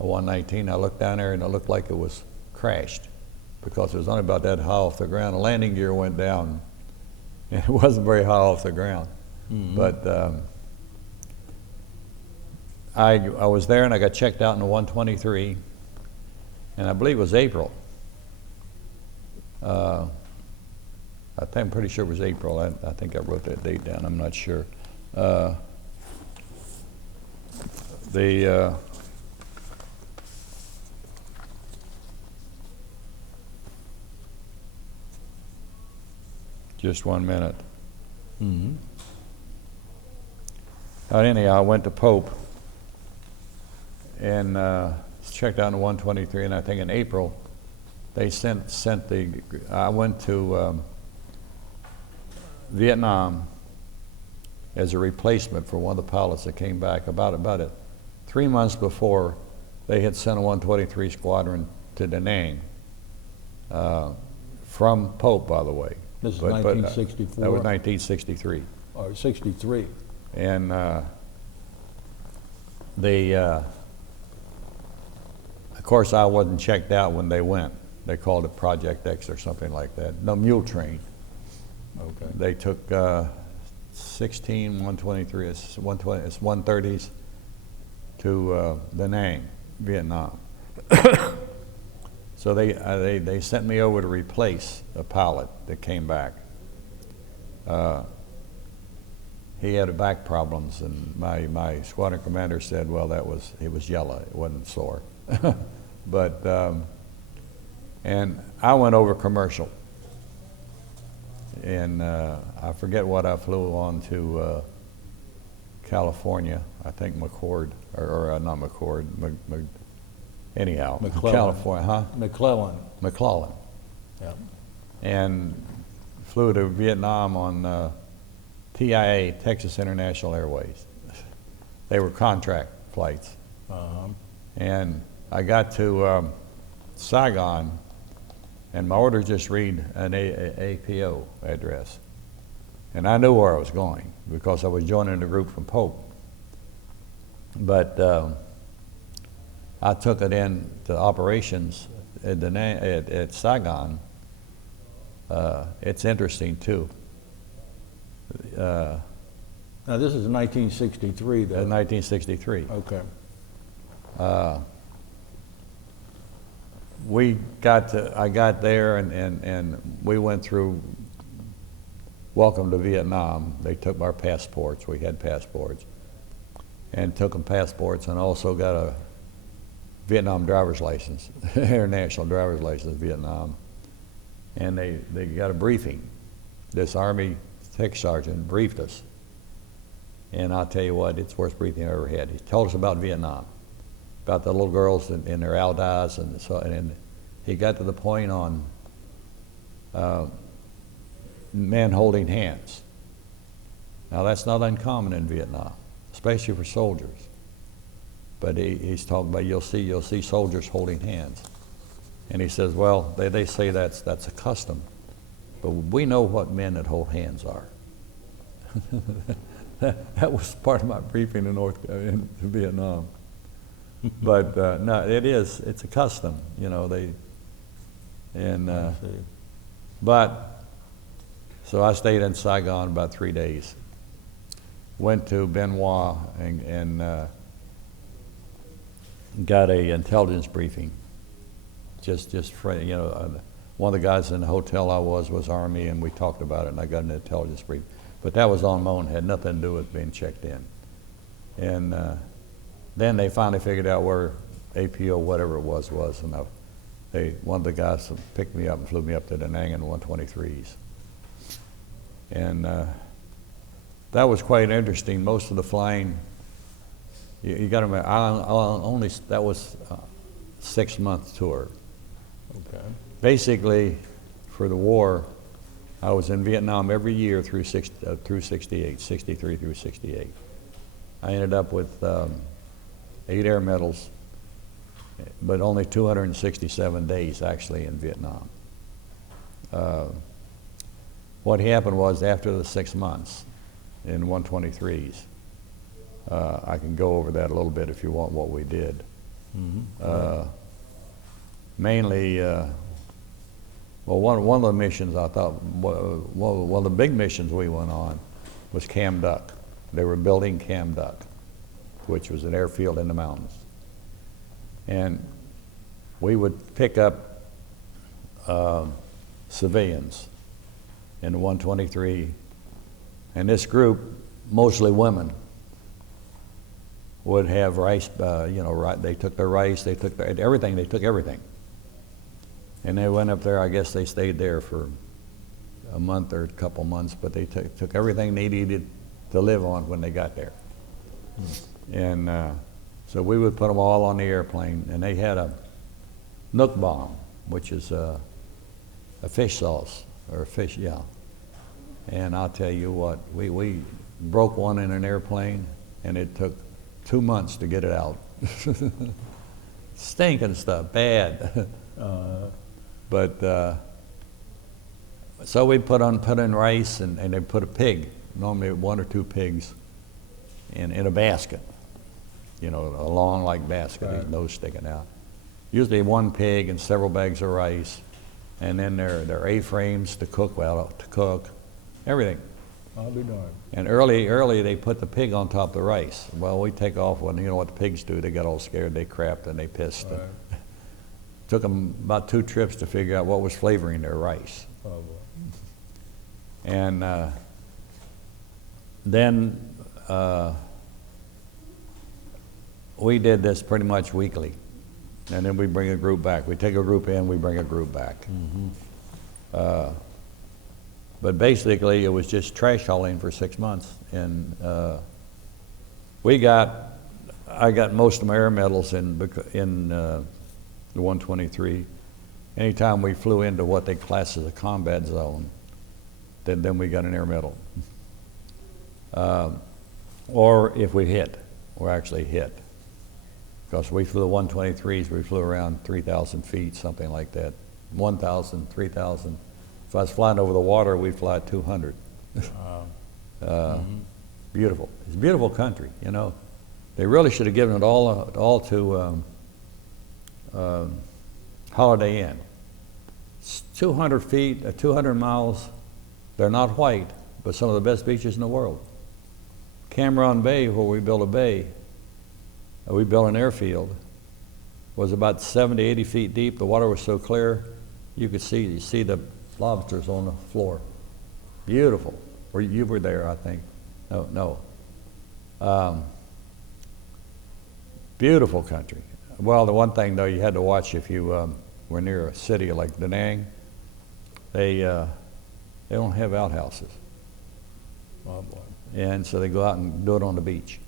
a 119. I looked down there and it looked like it was crashed because it was only about that high off the ground. The landing gear went down and it wasn't very high off the ground. Mm-hmm. But I was there and I got checked out in the 123, and I believe it was April. I'm pretty sure it was April. I think I wrote that date down. I'm not sure. Just 1 minute. Mm-hmm. Anyhow, I went to Pope and checked out in the 123, and I think in April they I went to Vietnam as a replacement for one of the pilots that came back about it. 3 months before, they had sent a 123 squadron to Da Nang from Pope, by the way. This is 1964? That was 1963. Or 63. And of course, I wasn't checked out when they went. They called it Project X or something like that. No, mule train. Okay. They took 16 123, it's 130s, to Da Nang, Vietnam. So they sent me over to replace a pilot that came back. He had back problems, and my squadron commander said, well, it was yellow, it wasn't sore. But, and I went over commercial. And I forget what I flew on to California, I think McCord, or not McCord, anyhow, McClellan. California, huh? McClellan. Yeah. And flew to Vietnam on TIA, Texas International Airways. They were contract flights. And I got to Saigon, and my orders just read an APO address. And I knew where I was going because I was joining the group from Pope. But I took it in to operations at Saigon. It's interesting too. Now this is 1963 though. 1963. Okay. I got there and we went through Welcome to Vietnam. They took our passports. We had passports. And took them passports and also got a Vietnam driver's license, international driver's license, Vietnam. And they got a briefing. This Army tech sergeant briefed us. And I'll tell you what, it's the worst briefing I ever had. He told us about Vietnam, about the little girls in their Aldais, and he got to the point on men holding hands. Now that's not uncommon in Vietnam, especially for soldiers. But he's talking about you'll see soldiers holding hands, and he says, well, they say that's a custom, but we know what men that hold hands are. That was part of my briefing in Vietnam. But no, it's a custom, you know. But so I stayed in Saigon about 3 days. Went to Benoit and got a intelligence briefing. Just for, you know, one of the guys in the hotel I was Army, and we talked about it, and I got an intelligence briefing. But that was on my own, had nothing to do with being checked in. And then they finally figured out where APO, whatever it was, and one of the guys picked me up and flew me up to Da Nang in 123s. And that was quite interesting. Most of the flying, you got to remember, that was a 6-month tour. Okay. Basically, for the war, I was in Vietnam every year through 68, 63 through 68. I ended up with 8 air medals, but only 267 days actually in Vietnam. What happened was after the 6 months in 123s, I can go over that a little bit if you want what we did. Mm-hmm. Mainly, well, one of the missions I thought, one of the big missions we went on was Cam Duck. They were building Cam Duck, which was an airfield in the mountains. And we would pick up civilians in the 123, and this group, mostly women, would have rice, they took their rice, they took everything. And they went up there, I guess they stayed there for a month or a couple months, but they took everything they needed to live on when they got there. And so we would put them all on the airplane, and they had a Nook bomb, which is a fish sauce, or a fish, yeah. And I'll tell you what, we broke one in an airplane, and it took 2 months to get it out. Stinking stuff, bad. But so we put in rice, and they put a pig, normally 1 or 2 pigs, in a basket, you know, a long like basket, his nose sticking out. Usually 1 pig and several bags of rice, and then their A-frames to cook, everything. I'll be darned. And early they put the pig on top of the rice. Well, we take off when, you know what the pigs do, they got all scared, they crapped and they pissed. Right. Took them about 2 trips to figure out what was flavoring their rice. Oh, boy. And then we did this pretty much weekly. And then we bring a group back. We take a group in, we bring a group back. But basically, it was just trash hauling for 6 months. And I got most of my air medals in the 123. Anytime we flew into what they class as a combat zone, then we got an air medal. Or if we hit, or actually hit. Because we flew the 123s, we flew around 3,000 feet, something like that. 1,000, 3,000. If I was flying over the water, we'd fly at 200. Beautiful. It's a beautiful country, you know. They really should have given it all to Holiday Inn. It's 200 feet, 200 miles. They're not white, but some of the best beaches in the world. Cameron Bay, where we built a bay, we built an airfield, was about 70, 80 feet deep. The water was so clear, you see the lobsters on the floor. Beautiful. You were there, I think. No. Beautiful country. Well, the one thing though you had to watch if you were near a city like Da Nang, they don't have outhouses. Oh, boy. And so they go out and do it on the beach.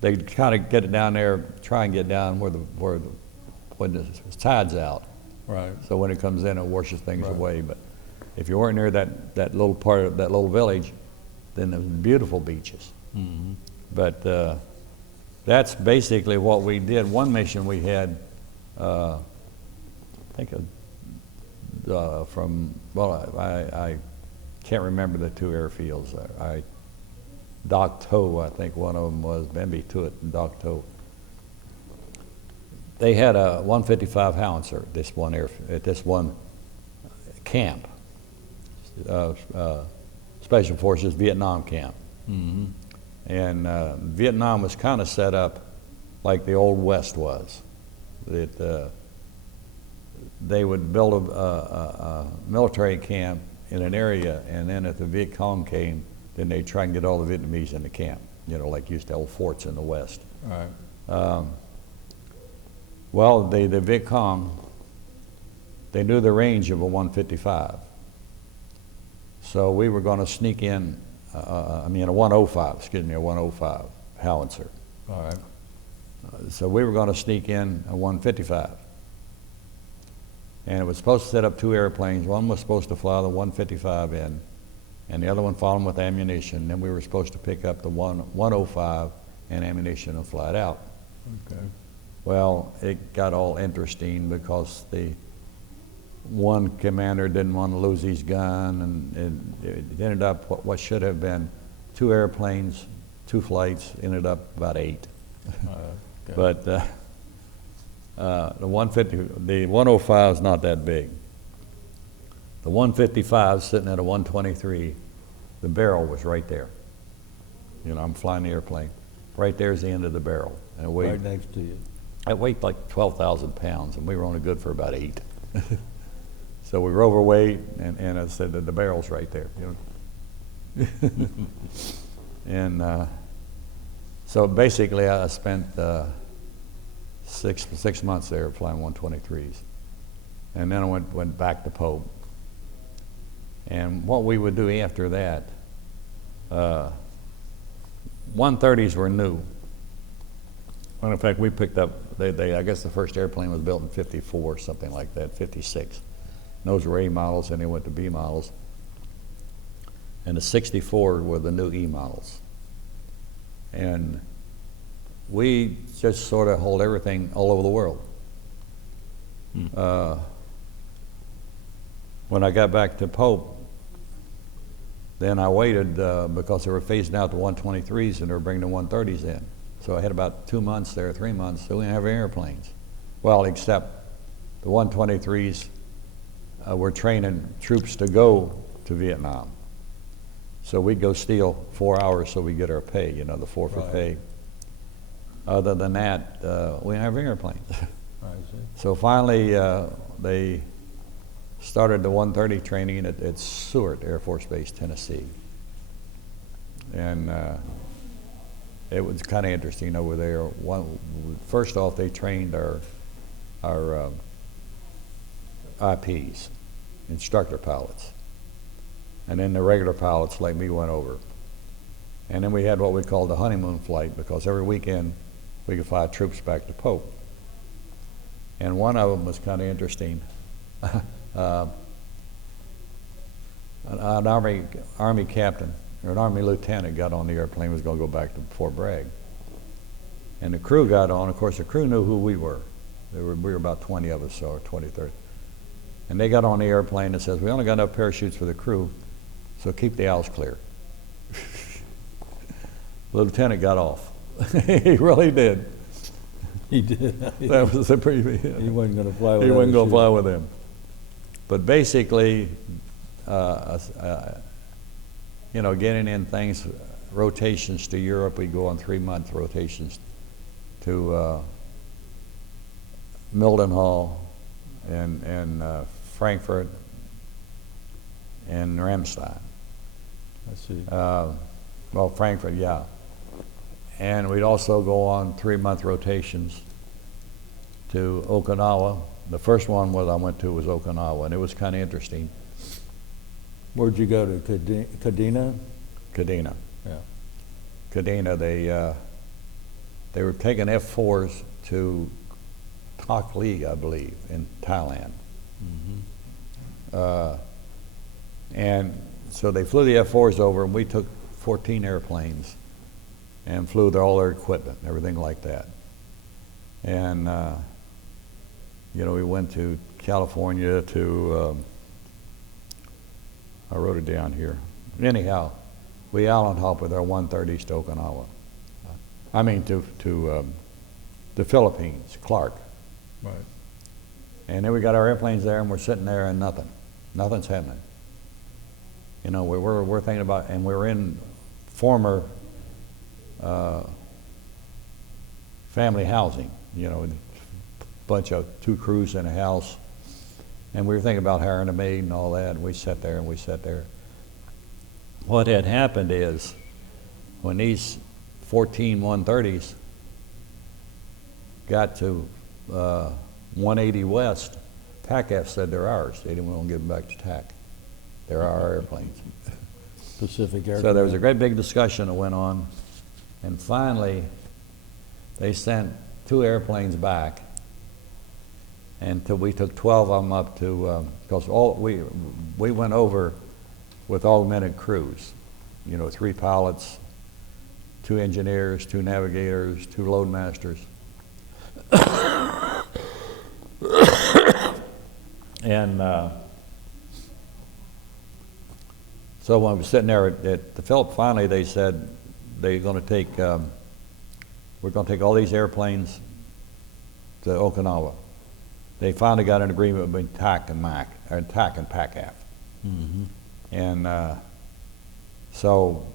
They kind of get it down there, try and get down when the tide's out. Right. So when it comes in, it washes things Right. away. But if you weren't near that little part of that little village, then there's beautiful beaches. But that's basically what we did. One mission we had, I think I can't remember the 2 airfields. Dak To, I think one of them was, Bembe Tuit and Dak To. They had a 155 howitzer at this one camp, Special Forces Vietnam camp. And Vietnam was kind of set up like the Old West was. They would build a military camp in an area, and then if the Viet Cong came, then they'd try and get all the Vietnamese in the camp, you know, like used to old forts in the West. Right. Well, the Viet Cong, they knew the range of a 155. So we were going to sneak in, a 105 howitzer. All right. So we were going to sneak in a 155. And it was supposed to set up 2 airplanes. One was supposed to fly the 155 in, and the other one followed with ammunition. Then we were supposed to pick up the 105 and ammunition and fly it out. Okay. Well, it got all interesting because the one commander didn't want to lose his gun, and it ended up what should have been 2 airplanes, 2 flights, ended up about 8. Okay. But the 105 is not that big. The 155 sitting at a 123, the barrel was right there. You know, I'm flying the airplane. Right there's the end of the barrel. And it weighed, Right next to you. it weighed like 12,000 pounds, and we were only good for about 8. So we were overweight, and I said that the barrel's right there. You know? And so basically I spent 6 months there flying 123s. And then I went back to Pope. And what we would do after that, 130s were new. And in fact, we picked up, I guess the first airplane was built in 54, something like that, 56. And those were A models, and they went to B models. And the 64 were the new E models. And we just sort of hold everything all over the world. When I got back to Pope, then I waited because they were phasing out the 123s and they were bringing the 130s in. So I had about 2 months there, 3 months, so we didn't have airplanes. Well, except the 123s were training troops to go to Vietnam. So we'd go steal 4 hours so we get our pay, you know, the forfeit Right. pay. Other than that, we didn't have airplanes. I see. So finally, they started the 130 training at Seward Air Force Base, Tennessee. And it was kind of interesting over there. First off, they trained our IPs, instructor pilots. And then the regular pilots like me went over. And then we had what we called the honeymoon flight, because every weekend we could fly troops back to Pope. And one of them was kind of interesting. An Army captain or an Army lieutenant got on the airplane, was going to go back to Fort Bragg. And the crew got on. Of course, the crew knew who we were. We were about 20 of us, or 20, 30. And they got on the airplane and says, we only got enough parachutes for the crew, so keep the aisles clear. The lieutenant got off. He really did. He did. That was a pretty big. He wasn't going to fly with He wasn't going to fly them. with them. But basically, you know, getting in things, rotations to Europe, we go on 3-month rotations to Mildenhall and Frankfurt and Ramstein. I see. Well, Frankfurt, yeah. And we'd also go on 3-month rotations to Okinawa. The first one I went to was Okinawa, and it was kind of interesting. Where'd you go to? Kadena? Kadena. Yeah. Kadena, they were taking F-4s to TAC League, I believe, in Thailand. Mm-hmm. And so they flew the F-4s over, and we took 14 airplanes and flew all their equipment, everything like that. And, you know, we went to California to, I wrote it down here. Anyhow, we island hopped with our 130s to Okinawa. I mean to the Philippines, Clark. Right. And then we got our airplanes there, and we're sitting there, and nothing's happening. You know, we're thinking about, and we're in former family housing, you know, a bunch of 2 crews in a house, and we were thinking about hiring a maid and all that, and we sat there and we sat there. What had happened is, when these 14 130s got to 180 West, TACAF said they're ours. They didn't want to give them back to TAC. They're our airplanes. Pacific Air. So there was a great big discussion that went on, and finally they sent 2 airplanes back, and we took 12 of them up to, because we went over with augmented crews, you know, 3 pilots, 2 engineers, 2 navigators, 2 load masters. And so when I was sitting there at the Philip, finally they said they're going to take, we're going to take all these airplanes to Okinawa. They finally got an agreement between TAC and MAC, or TAC and PACAF. Mm-hmm. And so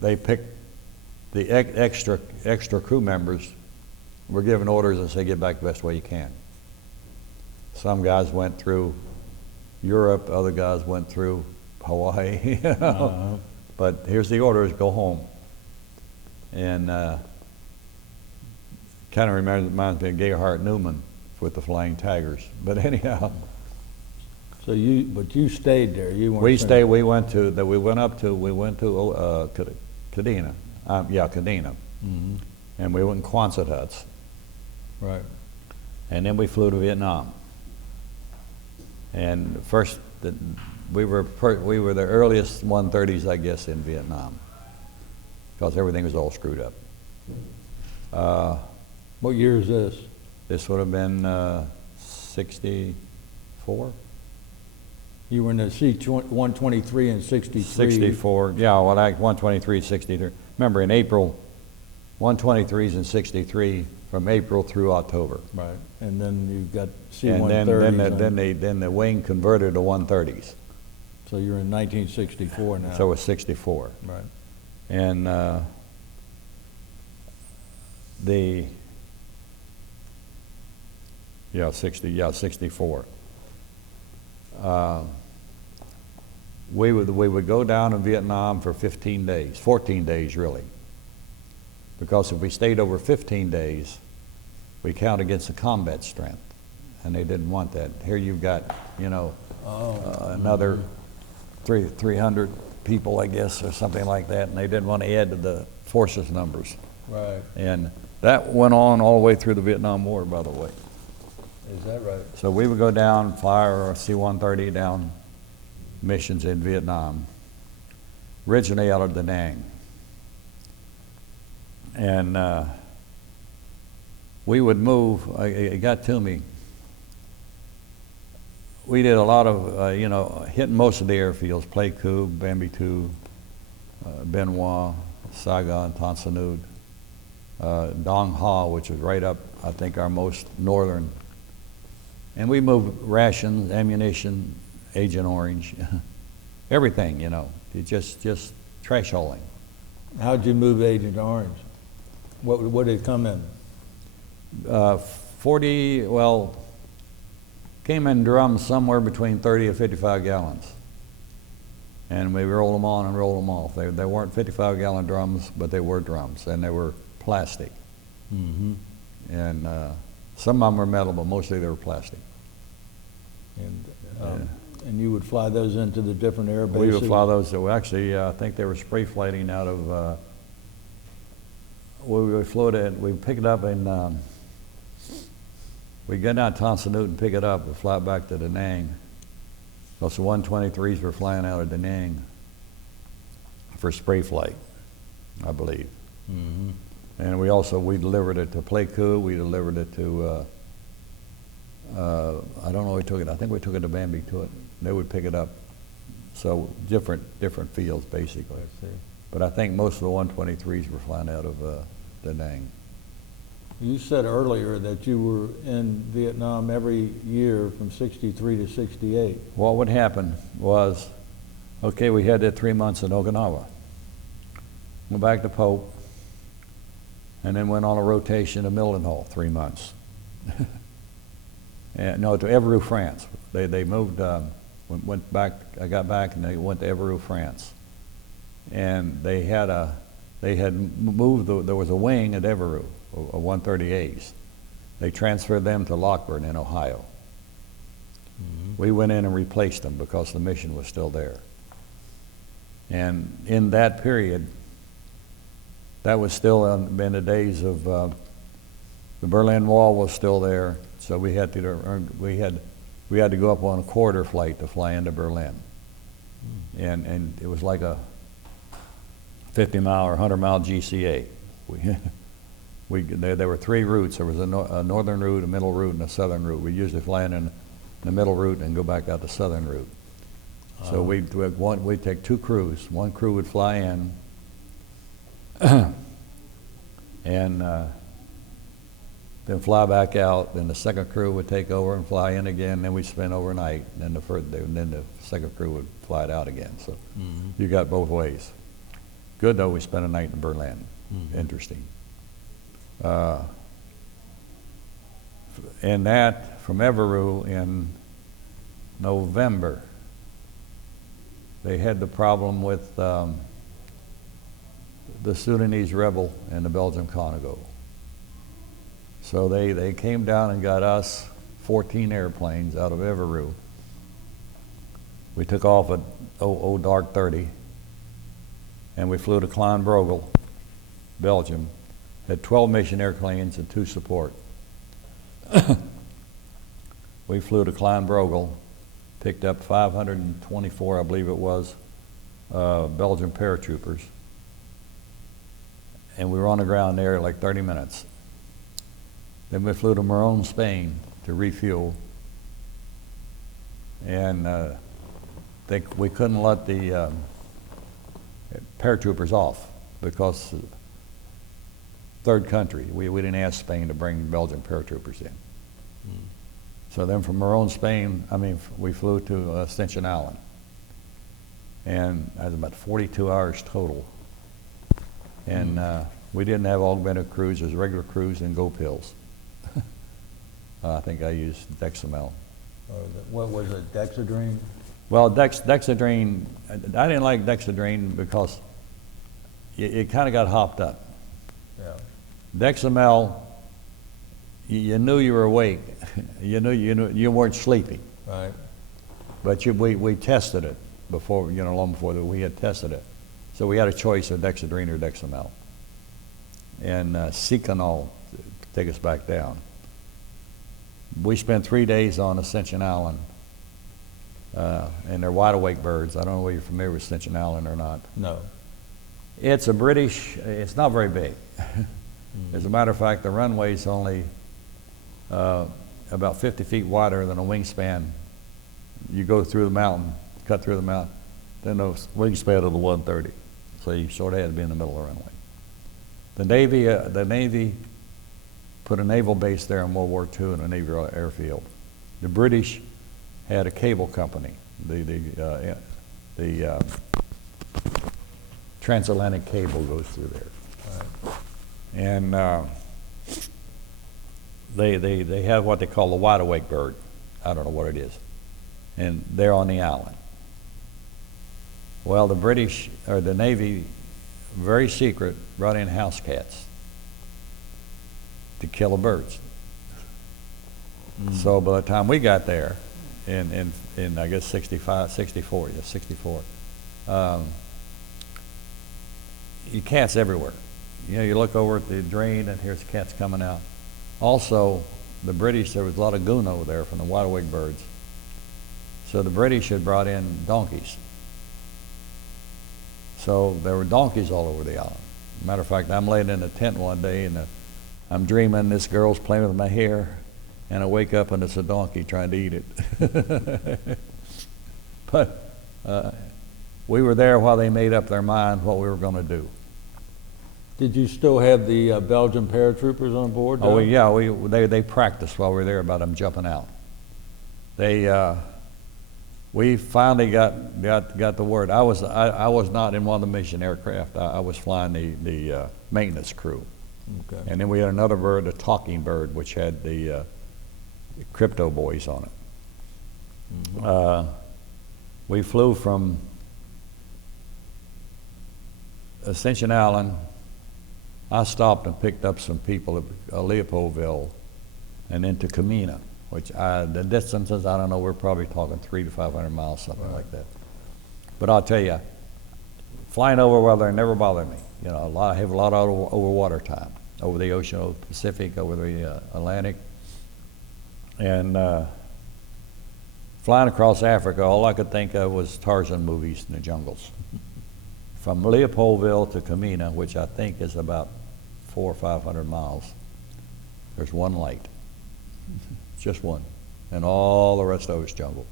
they picked the extra crew members, were given orders and said, get back the best way you can. Some guys went through Europe, other guys went through Hawaii, you know. Uh-huh. But here's the orders, go home. And kind of reminds me of Gerhard Newman with the Flying Tigers. But anyhow. So you stayed there. You weren't. We stayed. We went to Kadena. Kadena. Mm-hmm. And we went in Quonset huts. Right. And then we flew to Vietnam. And first, we were the earliest 130s, I guess, in Vietnam, because everything was all screwed up. What year is this? This would have been 64. You were in the C-123 and 63. 64. Yeah, well, 123, 63. Remember, in April 123s and 63 from April through October. Right. And then you've got And C-130s. then the wing converted to 130s. So you're in 1964 now. So it's 64. Right. And the, yeah, 64. We would go down in Vietnam for 15 days, 14 days really. Because if we stayed over 15 days, we count against the combat strength. And they didn't want that. Here you've got, you know, another 300 people, I guess, or something like that, and they didn't want to add to the forces numbers. Right. And that went on all the way through the Vietnam War, by the way. Is that right? So we would go down, fly our C-130 down missions in Vietnam, originally out of Da Nang. And we would move, it got to me, we did a lot of, you know, hitting most of the airfields, Pleiku, Bambi 2, Bien Hoa, Saigon, Tan Son Nhut, Dong Ha, which was right up, I think, our most northern. And we moved rations, ammunition, Agent Orange, everything, you know, it just trash hauling. How'd you move Agent Orange? What did it come in? 40, well, came in drums somewhere between 30 and 55 gallons. And we rolled them on and rolled them off. They weren't 55-gallon drums, but they were drums, and they were plastic. Mm-hmm. And some of them were metal, but mostly they were plastic. And you would fly those into the different air bases? We would fly those. So actually, I think they were spray flighting out of, we float it, we pick it up in, we get down to Tan Son Nhut and pick it up, we fly it back to Da Nang. Because the 123s were flying out of Da Nang for spray flight, I believe. Mm-hmm. And we delivered it to Pleiku, we delivered it to, I don't know where we took it, I think we took it to Bambi to it. They would pick it up. So different fields, basically. I see. But I think most of the 123s were flying out of Da Nang. You said earlier that you were in Vietnam every year from 63 to 68. What would happen was, okay, we had that 3 months in Okinawa. Went back to Pope, and then went on a rotation to Mildenhall, 3 months. And, no, to Évreux, France. They moved, went back, I got back, and they went to Évreux, France. And they had moved, there was a wing at Évreux, a 138s. They transferred them to Lockburn in Ohio. Mm-hmm. We went in and replaced them because the mission was still there. And in that period, that was still in the days of, the Berlin Wall was still there, so we had to go up on a quarter flight to fly into Berlin. Mm. And it was like a 50-mile or 100-mile GCA. There were 3 routes. There was a northern route, a middle route, and a southern route. We usually fly in the middle route and go back out the southern route. So we'd take 2 crews. One crew would fly in and then fly back out. Then the second crew would take over and fly in again. Then we'd spend overnight. And then the second crew would fly it out again. So you got both ways. Good though, we spent a night in Berlin. Mm-hmm. Interesting. And that from Évreux in November, they had the problem with the Sudanese rebel in the Belgian Congo. So they came down and got us 14 airplanes out of Évreux. We took off at dark 30, and we flew to Klein-Brogel, Belgium. Had 12 mission airplanes and 2 support. We flew to Klein-Brogel, picked up 524, I believe it was, Belgian paratroopers. And we were on the ground there like 30 minutes. Then we flew to Morón, Spain to refuel. And we couldn't let the paratroopers off because third country. We didn't ask Spain to bring Belgian paratroopers in. So then from Morón, Spain, we flew to Ascension Island. And that was about 42 hours total. And we didn't have augmented crews, it was regular crews and go pills. I think I used Dexamel. What was it, Dexedrine? Well, Dexedrine, I didn't like Dexedrine because it kind of got hopped up. Yeah. Dexamel, you knew you were awake. You knew you weren't sleeping. Right. But we tested it before, long before that we had tested it. So we had a choice of Dexedrine or Dexamel. And Secanol to take us back down. We spent 3 days on Ascension Island, and they're wide awake birds. I don't know whether you're familiar with Ascension Island or not. No. It's it's not very big. As a matter of fact, the runway's only about 50 feet wider than a wingspan. You go through the mountain, cut through the mountain, then the wingspan of the 130. So you sort of had to be in the middle of the runway. The Navy put a naval base there in World War II in a Navy airfield. The British had a cable company, the transatlantic cable goes through there. Right. And they have what they call the wide awake bird. I don't know what it is. And they're on the island. Well, the British, or the Navy, very secret, brought in house cats to kill the birds. So by the time we got there, in I guess 64, cats everywhere. You look over at the drain and here's cats coming out. Also, the British, there was a lot of goon over there from the wide awake birds. So the British had brought in donkeys. So there were donkeys all over the island. Matter of fact, I'm laying in a tent one day and I'm dreaming this girl's playing with my hair, and I wake up and it's a donkey trying to eat it. But we were there while they made up their mind what we were going to do. Did you still have the Belgian paratroopers on board? Oh, yeah, they practiced while we were there about them jumping out. We finally got the word. I was not in one of the mission aircraft. I was flying the maintenance crew. Okay. And then we had another bird, a talking bird, which had the crypto boys on it. We flew from Ascension Island. I stopped and picked up some people at Leopoldville and then to Camina, which the distances, I don't know, we're probably talking 300 to 500 miles, something like that. But I'll tell you, flying over weather never bothered me. I have a lot of over water time, over the ocean, over the Pacific, over the Atlantic. And flying across Africa, all I could think of was Tarzan movies in the jungles. From Leopoldville to Camina, which I think is about 400 or 500 miles, there's one light. Just one. And all the rest of it's jungle.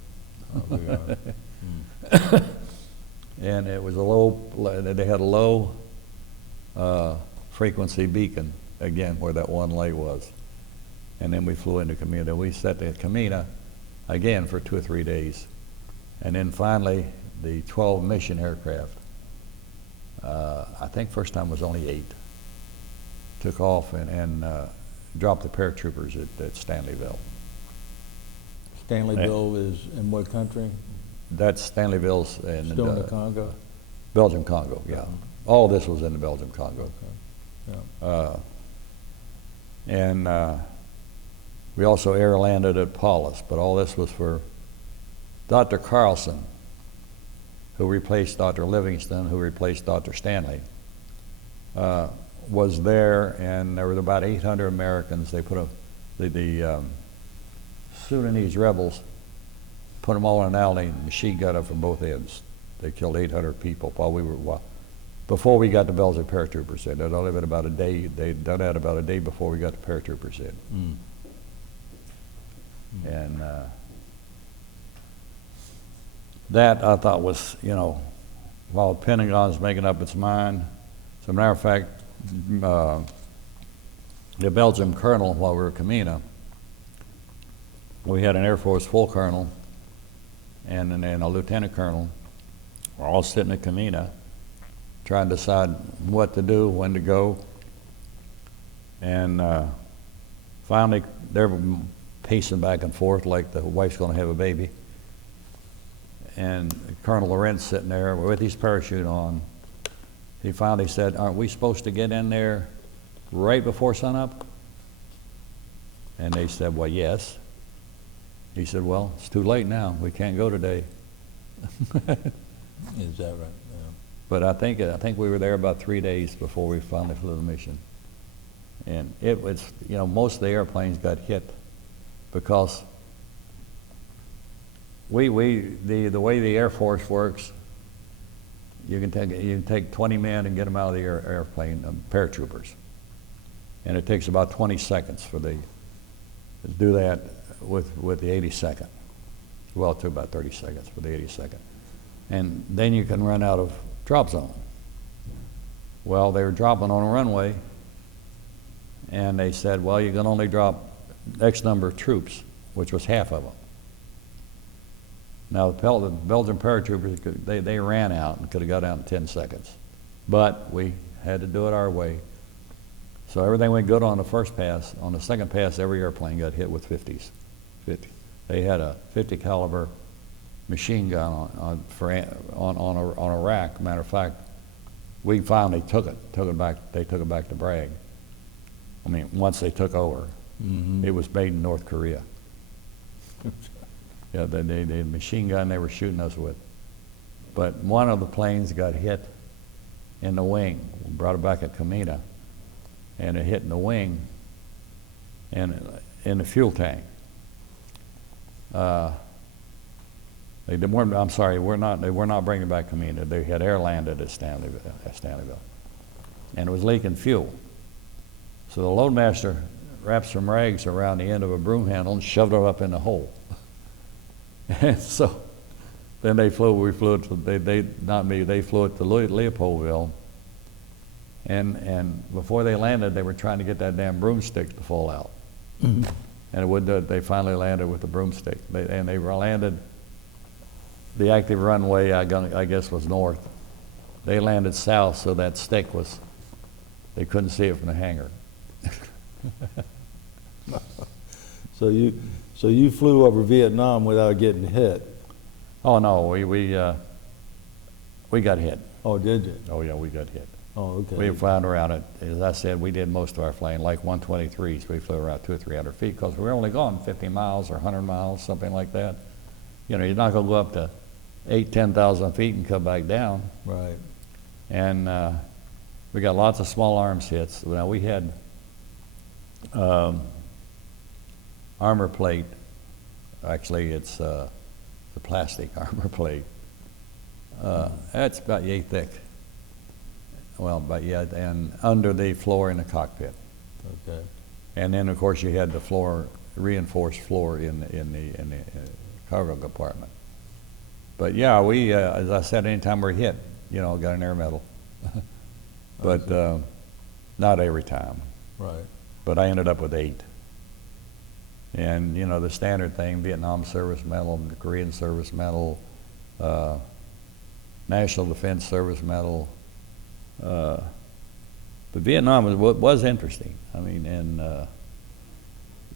And it was they had a low frequency beacon, again, where that one light was. And then we flew into Camina. We sat at Camina, again, for 2 or 3 days. And then finally, the 12 mission aircraft, I think first time was only 8, took off and dropped the paratroopers at Stanleyville. Stanleyville is in what country? That's Stanleyville's in Still in the Congo? Belgium Congo, yeah. All this was in the Belgium Congo. Okay. Yeah. We also air landed at Paulus, but all this was for Dr. Carlson, who replaced Dr. Livingston, who replaced Dr. Stanley, was there, and there were about 800 Americans. They put the Sudanese rebels, put them all in an alley, and machine gun up from both ends. They killed 800 people before we got the Belgian paratroopers in. They'd only been about a day. They'd done that about a day before we got the paratroopers in. And that I thought was, while the Pentagon's making up its mind. As a matter of fact, the Belgium colonel, while we were at Camina, we had an Air Force full colonel and a lieutenant colonel. We're all sitting at Camina trying to decide what to do, when to go. And finally, they're pacing back and forth like the wife's going to have a baby. And Colonel Lorentz sitting there with his parachute on. He finally said, "Aren't we supposed to get in there right before sunup?" And they said, "Well, yes." He said, "Well, it's too late now. We can't go today." Is that right? Yeah. But I think we were there about 3 days before we finally flew the mission. And it was, most of the airplanes got hit because the way the Air Force works, you can take 20 men and get them out of the airplane, paratroopers. And it takes about 20 seconds to do that with the 82nd. Well, it took about 30 seconds with the 82nd. And then you can run out of drop zone. Well, they were dropping on a runway, and they said, "Well, you can only drop X number of troops," which was half of them. Now, the Belgian paratroopers, they ran out and could have got out in 10 seconds. But we had to do it our way. So everything went good on the first pass. On the second pass, every airplane got hit with 50s. 50. They had a 50 caliber machine gun on a rack. Matter of fact, we finally took it back. They took it back to Bragg. I mean, once they took over, it was made in North Korea. Yeah, the machine gun they were shooting us with. But one of the planes got hit in the wing. We brought it back at Camina, and it hit in the wing and in the fuel tank. They weren't. I'm sorry, they were not bringing back Camina. They had air landed at Stanleyville, and it was leaking fuel. So the loadmaster wrapped some rags around the end of a broom handle and shoved it up in the hole. And so then they flew it to Leopoldville. And before they landed, they were trying to get that damn broomstick to fall out. And it wouldn't do it. They finally landed with the broomstick. They landed, the active runway, I guess, was north. They landed south, so that stick they couldn't see it from the hangar. So you flew over Vietnam without getting hit? Oh no, we got hit. Oh, did you? Oh yeah, we got hit. Oh, okay. We flew around it. As I said, we did most of our flying, like 123s. We flew around 200 or 300 feet because we were only going 50 miles or 100 miles, something like that. You're not going to go up to 10,000 feet and come back down. Right. And we got lots of small arms hits. Now we had armor plate. Actually, it's the plastic armor plate. That's about yay thick. Well, but yeah, and under the floor in the cockpit. Okay. And then, of course, you had the reinforced floor in the cargo compartment. But yeah, we, as I said, anytime we're hit, got an air medal. But not every time. Right. But I ended up with 8. And the standard thing: Vietnam Service Medal, the Korean Service Medal, National Defense Service Medal. But Vietnam was interesting. I mean, and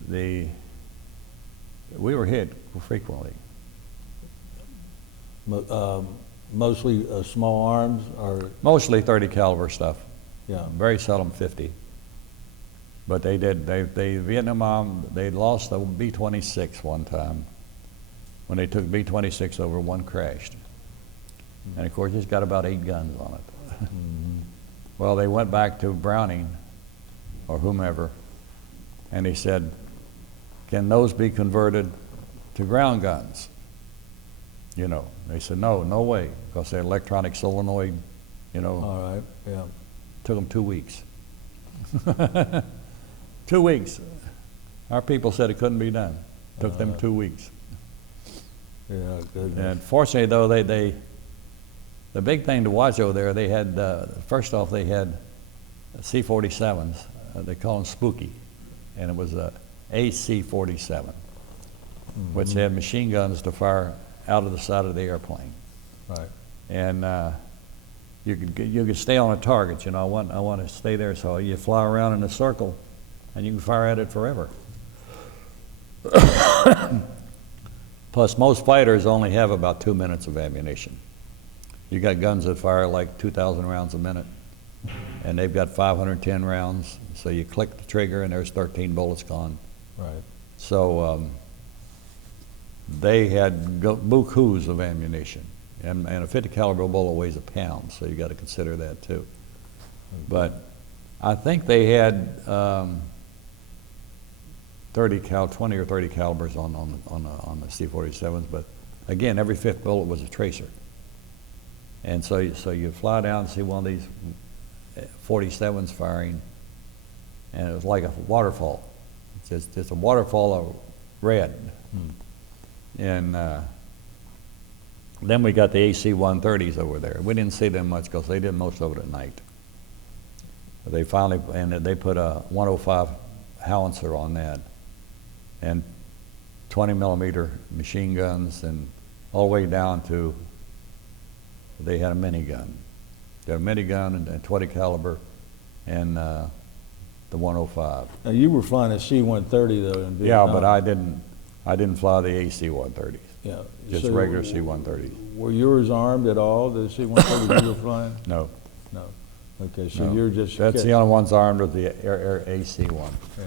we were hit frequently. Mostly small arms, or Mostly 30 caliber stuff. yeah. Very seldom 50. But Vietnam, they lost the B-26 one time. When they took B-26 over, one crashed. And of course, it's got about 8 guns on it. Mm-hmm. Well, they went back to Browning or whomever, and he said, "Can those be converted to ground guns?" They said, no way, because they're electronic solenoid, All right. Yeah. took them 2 weeks. 2 weeks. Our people said it couldn't be done. Took them 2 weeks. Yeah. Goodness. And fortunately, though, the big thing to watch over there, they had, first off, they had C-47s, they call them Spooky, and it was a AC-47, which had machine guns to fire out of the side of the airplane. Right. And you could stay on a target. You know, I want to stay there, so you fly around in a circle, and you can fire at it forever. Plus, most fighters only have about 2 minutes of ammunition. You got guns that fire like 2,000 rounds a minute, and they've got 510 rounds. So you click the trigger, and there's 13 bullets gone. Right. So they had bukus of ammunition, and a 50 caliber bullet weighs a pound, so you got to consider that too. But I think they had 20 or 30 calibers on the C-47s, but again, every fifth bullet was a tracer. And so you fly down and see one of these 47s firing, and it was like a waterfall. It's just a waterfall of red. And then we got the AC-130s over there. We didn't see them much because they did most of it at night. But they finally, and they put a 105 howitzer on that, and 20 millimeter machine guns, and all the way down to, they had a minigun. They had a minigun and 20 caliber, and the 105. Now, you were flying a C-130 though in Vietnam. Yeah, but I didn't fly the AC-130s. Yeah. Just So regular C-130s. Were yours armed at all, the C-130 you were flying? No. No. Okay, so No. you're just... That's the only ones armed with the Air AC-1. Yeah.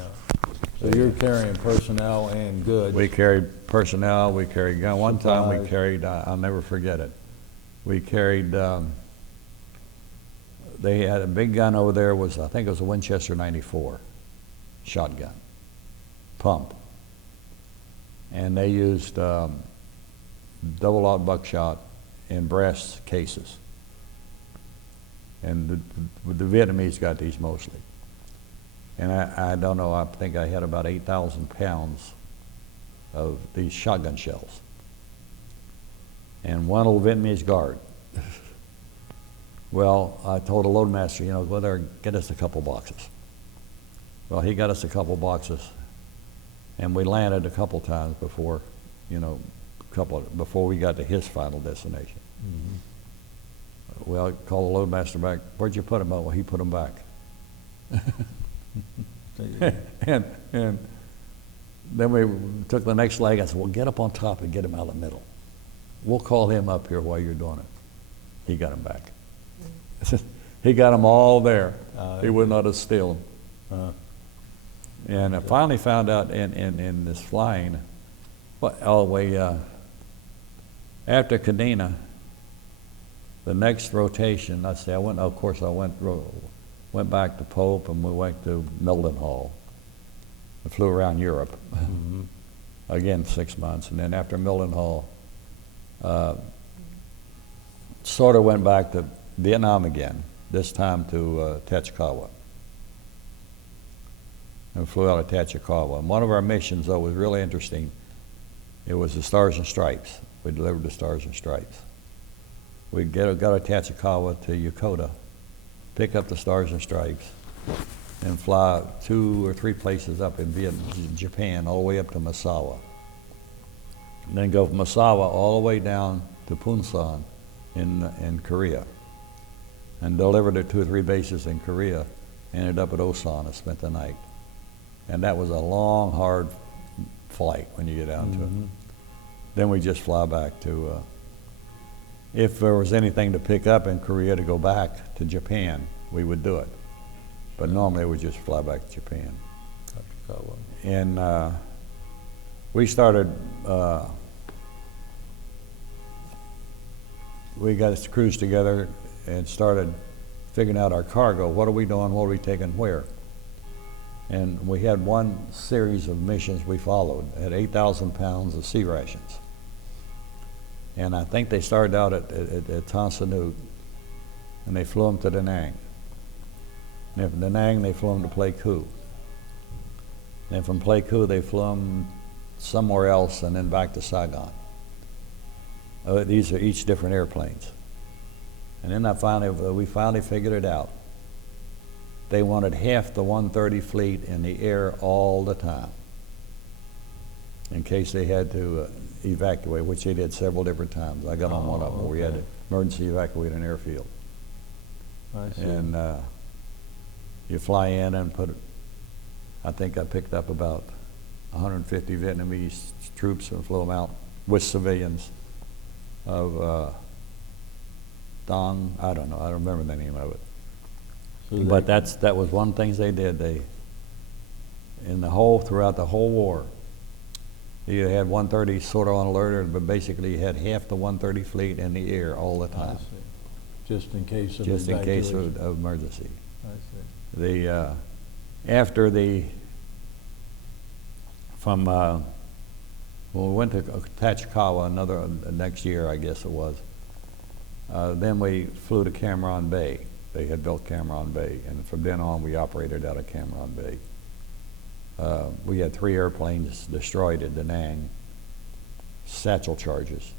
So you're carrying personnel and goods. We carried personnel, we carried gun. One time we Supplies. carried, I'll never forget it. We carried, they had a big gun over there, I think it was a Winchester 94 shotgun, pump. And they used double-aught buckshot in brass cases. And the Vietnamese got these mostly. And I don't know, I think I had about 8,000 pounds of these shotgun shells. And one little Vietnamese guard. Well, I told the loadmaster, you know, go there, get us a couple boxes. Well, he got us a couple boxes, and we landed a couple times before, you know, before we got to his final destination. Well, I called the loadmaster back. Where'd you put them? Well, he put them back. and then we took the next leg. I said, well, get up on top and get him out of the middle. We'll call him up here while you're doing it. He got him back. He got them all there. He would not have steal them. And I finally found out in this flying, all the way after Kadena, the next rotation, of course I went back to Pope, and we went to Mildenhall. I flew around Europe, again 6 months, and then after Mildenhall, sort of went back to Vietnam again, this time to Tachikawa. And flew out of Tachikawa. And one of our missions, though, was really interesting. It was the Stars and Stripes. We delivered the Stars and Stripes. We'd go to Tachikawa to Yokota, pick up the Stars and Stripes, and fly 2 or 3 places up in Japan, all the way up to Misawa. And then go from Misawa all the way down to Punsan in Korea. And delivered at 2 or 3 bases in Korea, ended up at Osan and spent the night. And that was a long, hard flight when you get down to it. Then we just fly back to, if there was anything to pick up in Korea to go back to Japan, we would do it. But normally we just fly back to Japan. And we started, we got this cruise together and started figuring out our cargo. What are we doing? What are we taking where? And we had one series of missions we followed. It had 8,000 pounds of sea rations. And I think they started out at Tan Son Nhut, and they flew them to Da Nang. And from Da Nang, they flew them to Pleiku. And from Pleiku, they flew them somewhere else and then back to Saigon. These are each different airplanes. And then we finally figured it out. they wanted half the 130 fleet in the air all the time, in case they had to evacuate, which they did several different times. I got on one of them where we had to emergency evacuate an airfield. I see. And you fly in and I think I picked up about 150 Vietnamese troops and flew them out with civilians of Dong, I don't know, I don't remember the name of it. So But that was one of the things they did. Throughout the whole war, you had 130 sort of on alert, but basically you had half the 130 fleet in the air all the I time, see. Just in case of just in case evacuation. of emergency. I see. After when we went to Tachikawa next year, I guess it was, then we flew to Cameron Bay. They had built Cameron Bay, and from then on we operated out of Cameron Bay. We had 3 airplanes destroyed at Da Nang, satchel charges.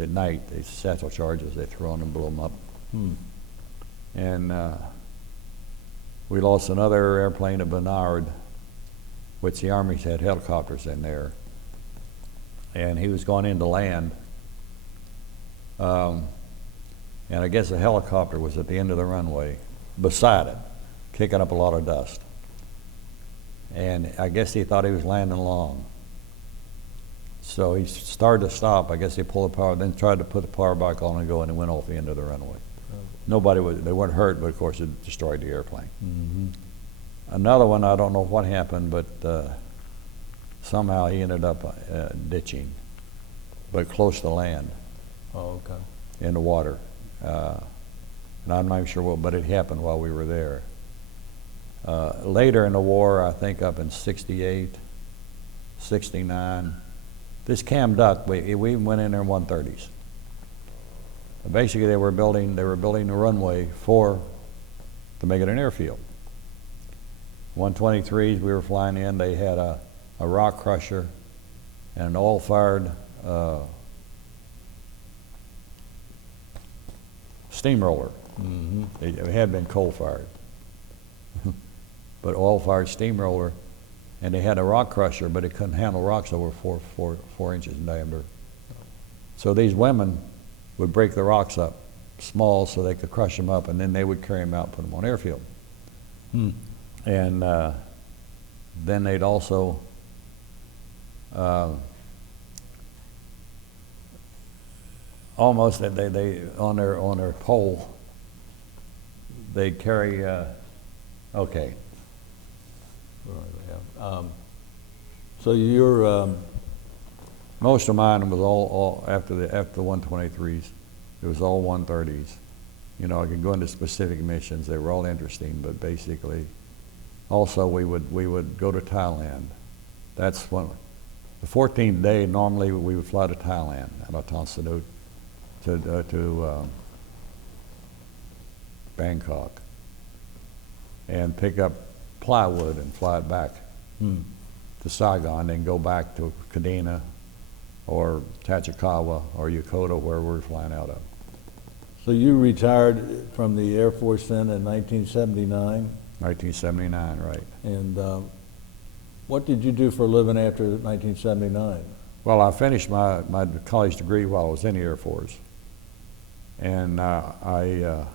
At night, they satchel charges, they threw on and blew them up. And we lost another airplane at Bernard, which the Army had helicopters in there. And he was going into land. And I guess the helicopter was at the end of the runway, beside it, kicking up a lot of dust. And I guess he thought he was landing long. So he started to stop. I guess he pulled the power, then tried to put the power back on and go, and it went off the end of the runway. They weren't hurt, but of course it destroyed the airplane. Mm-hmm. Another one, I don't know what happened, but somehow he ended up ditching, but close to land. Oh, okay. In the water. And I'm not sure what, but it happened while we were there. Later in the war, I think up in 68, 69, this Cam Duck, we went in there in 130s. Basically, they were building the runway to make it an airfield. 123s, we were flying in, they had a rock crusher and an oil-fired steamroller. Mm-hmm. It had been coal-fired, but oil-fired steamroller, and they had a rock crusher, but it couldn't handle rocks over 4 inches in diameter. So these women would break the rocks up small so they could crush them up, and then they would carry them out and put them on airfield. And then they'd also almost they on their pole they'd carry okay. So you're Most of mine was all after the 123s. It was all 130s. You know, I could go into specific missions. They were all interesting, but basically, also we would go to Thailand. That's when the 14th day. Normally we would fly to Thailand out of Tan Son Nhut to Bangkok and pick up plywood and fly it back to Saigon, then go back to Kadena or Tachikawa or Yokota, where we're flying out of. So you retired from the Air Force then in 1979, 1979, right. and what did you do for a living after 1979? Well, I finished my college degree while I was in the Air Force, and I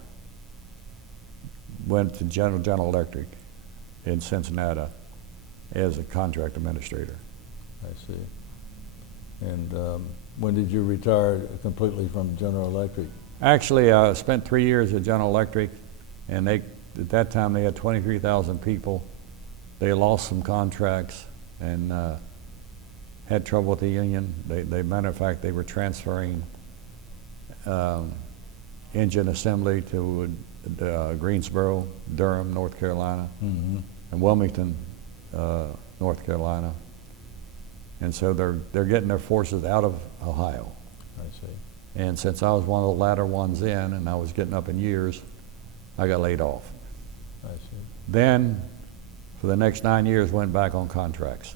went to General Electric in Cincinnati as a contract administrator. I see. And when did you retire completely from General Electric? Actually, I spent 3 years at General Electric, and at that time they had 23,000 people. They lost some contracts and had trouble with the union. Matter of fact, they were transferring engine assembly to Greensboro, Durham, North Carolina, and Wilmington, North Carolina. And so they're getting their forces out of Ohio. I see. And since I was one of the latter ones in, and I was getting up in years, I got laid off. I see. Then, for the next 9 years, went back on contracts.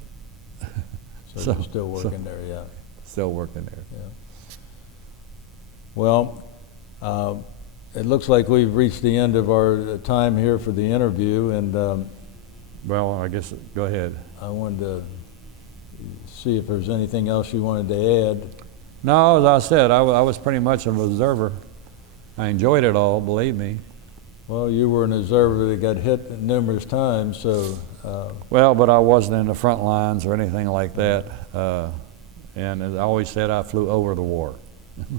So you're still working there, yeah. Still working there. Yeah. Well, it looks like we've reached the end of our time here for the interview, and Well, I guess, go ahead. I wanted to see if there's anything else you wanted to add. No, as I said, I was pretty much an observer. I enjoyed it all, believe me. Well, you were an observer that got hit numerous times, so Well, but I wasn't in the front lines or anything like that. And as I always said, I flew over the war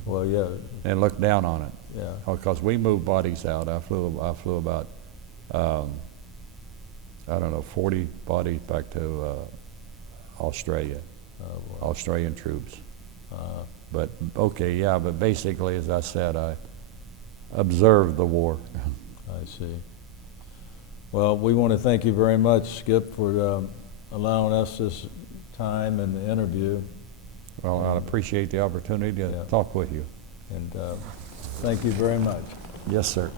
well, yeah, and looked down on it. yeah. Because we moved bodies out. I flew about, I don't know, 40 bodies back to Australia, Well, Australian troops. uh, But, okay, yeah, but basically, as I said, I observed the war. I see. Well, we want to thank you very much, Skip, for allowing us this time and the interview. Well, I appreciate the opportunity to Yeah. talk with you. And thank you very much. Yes, sir.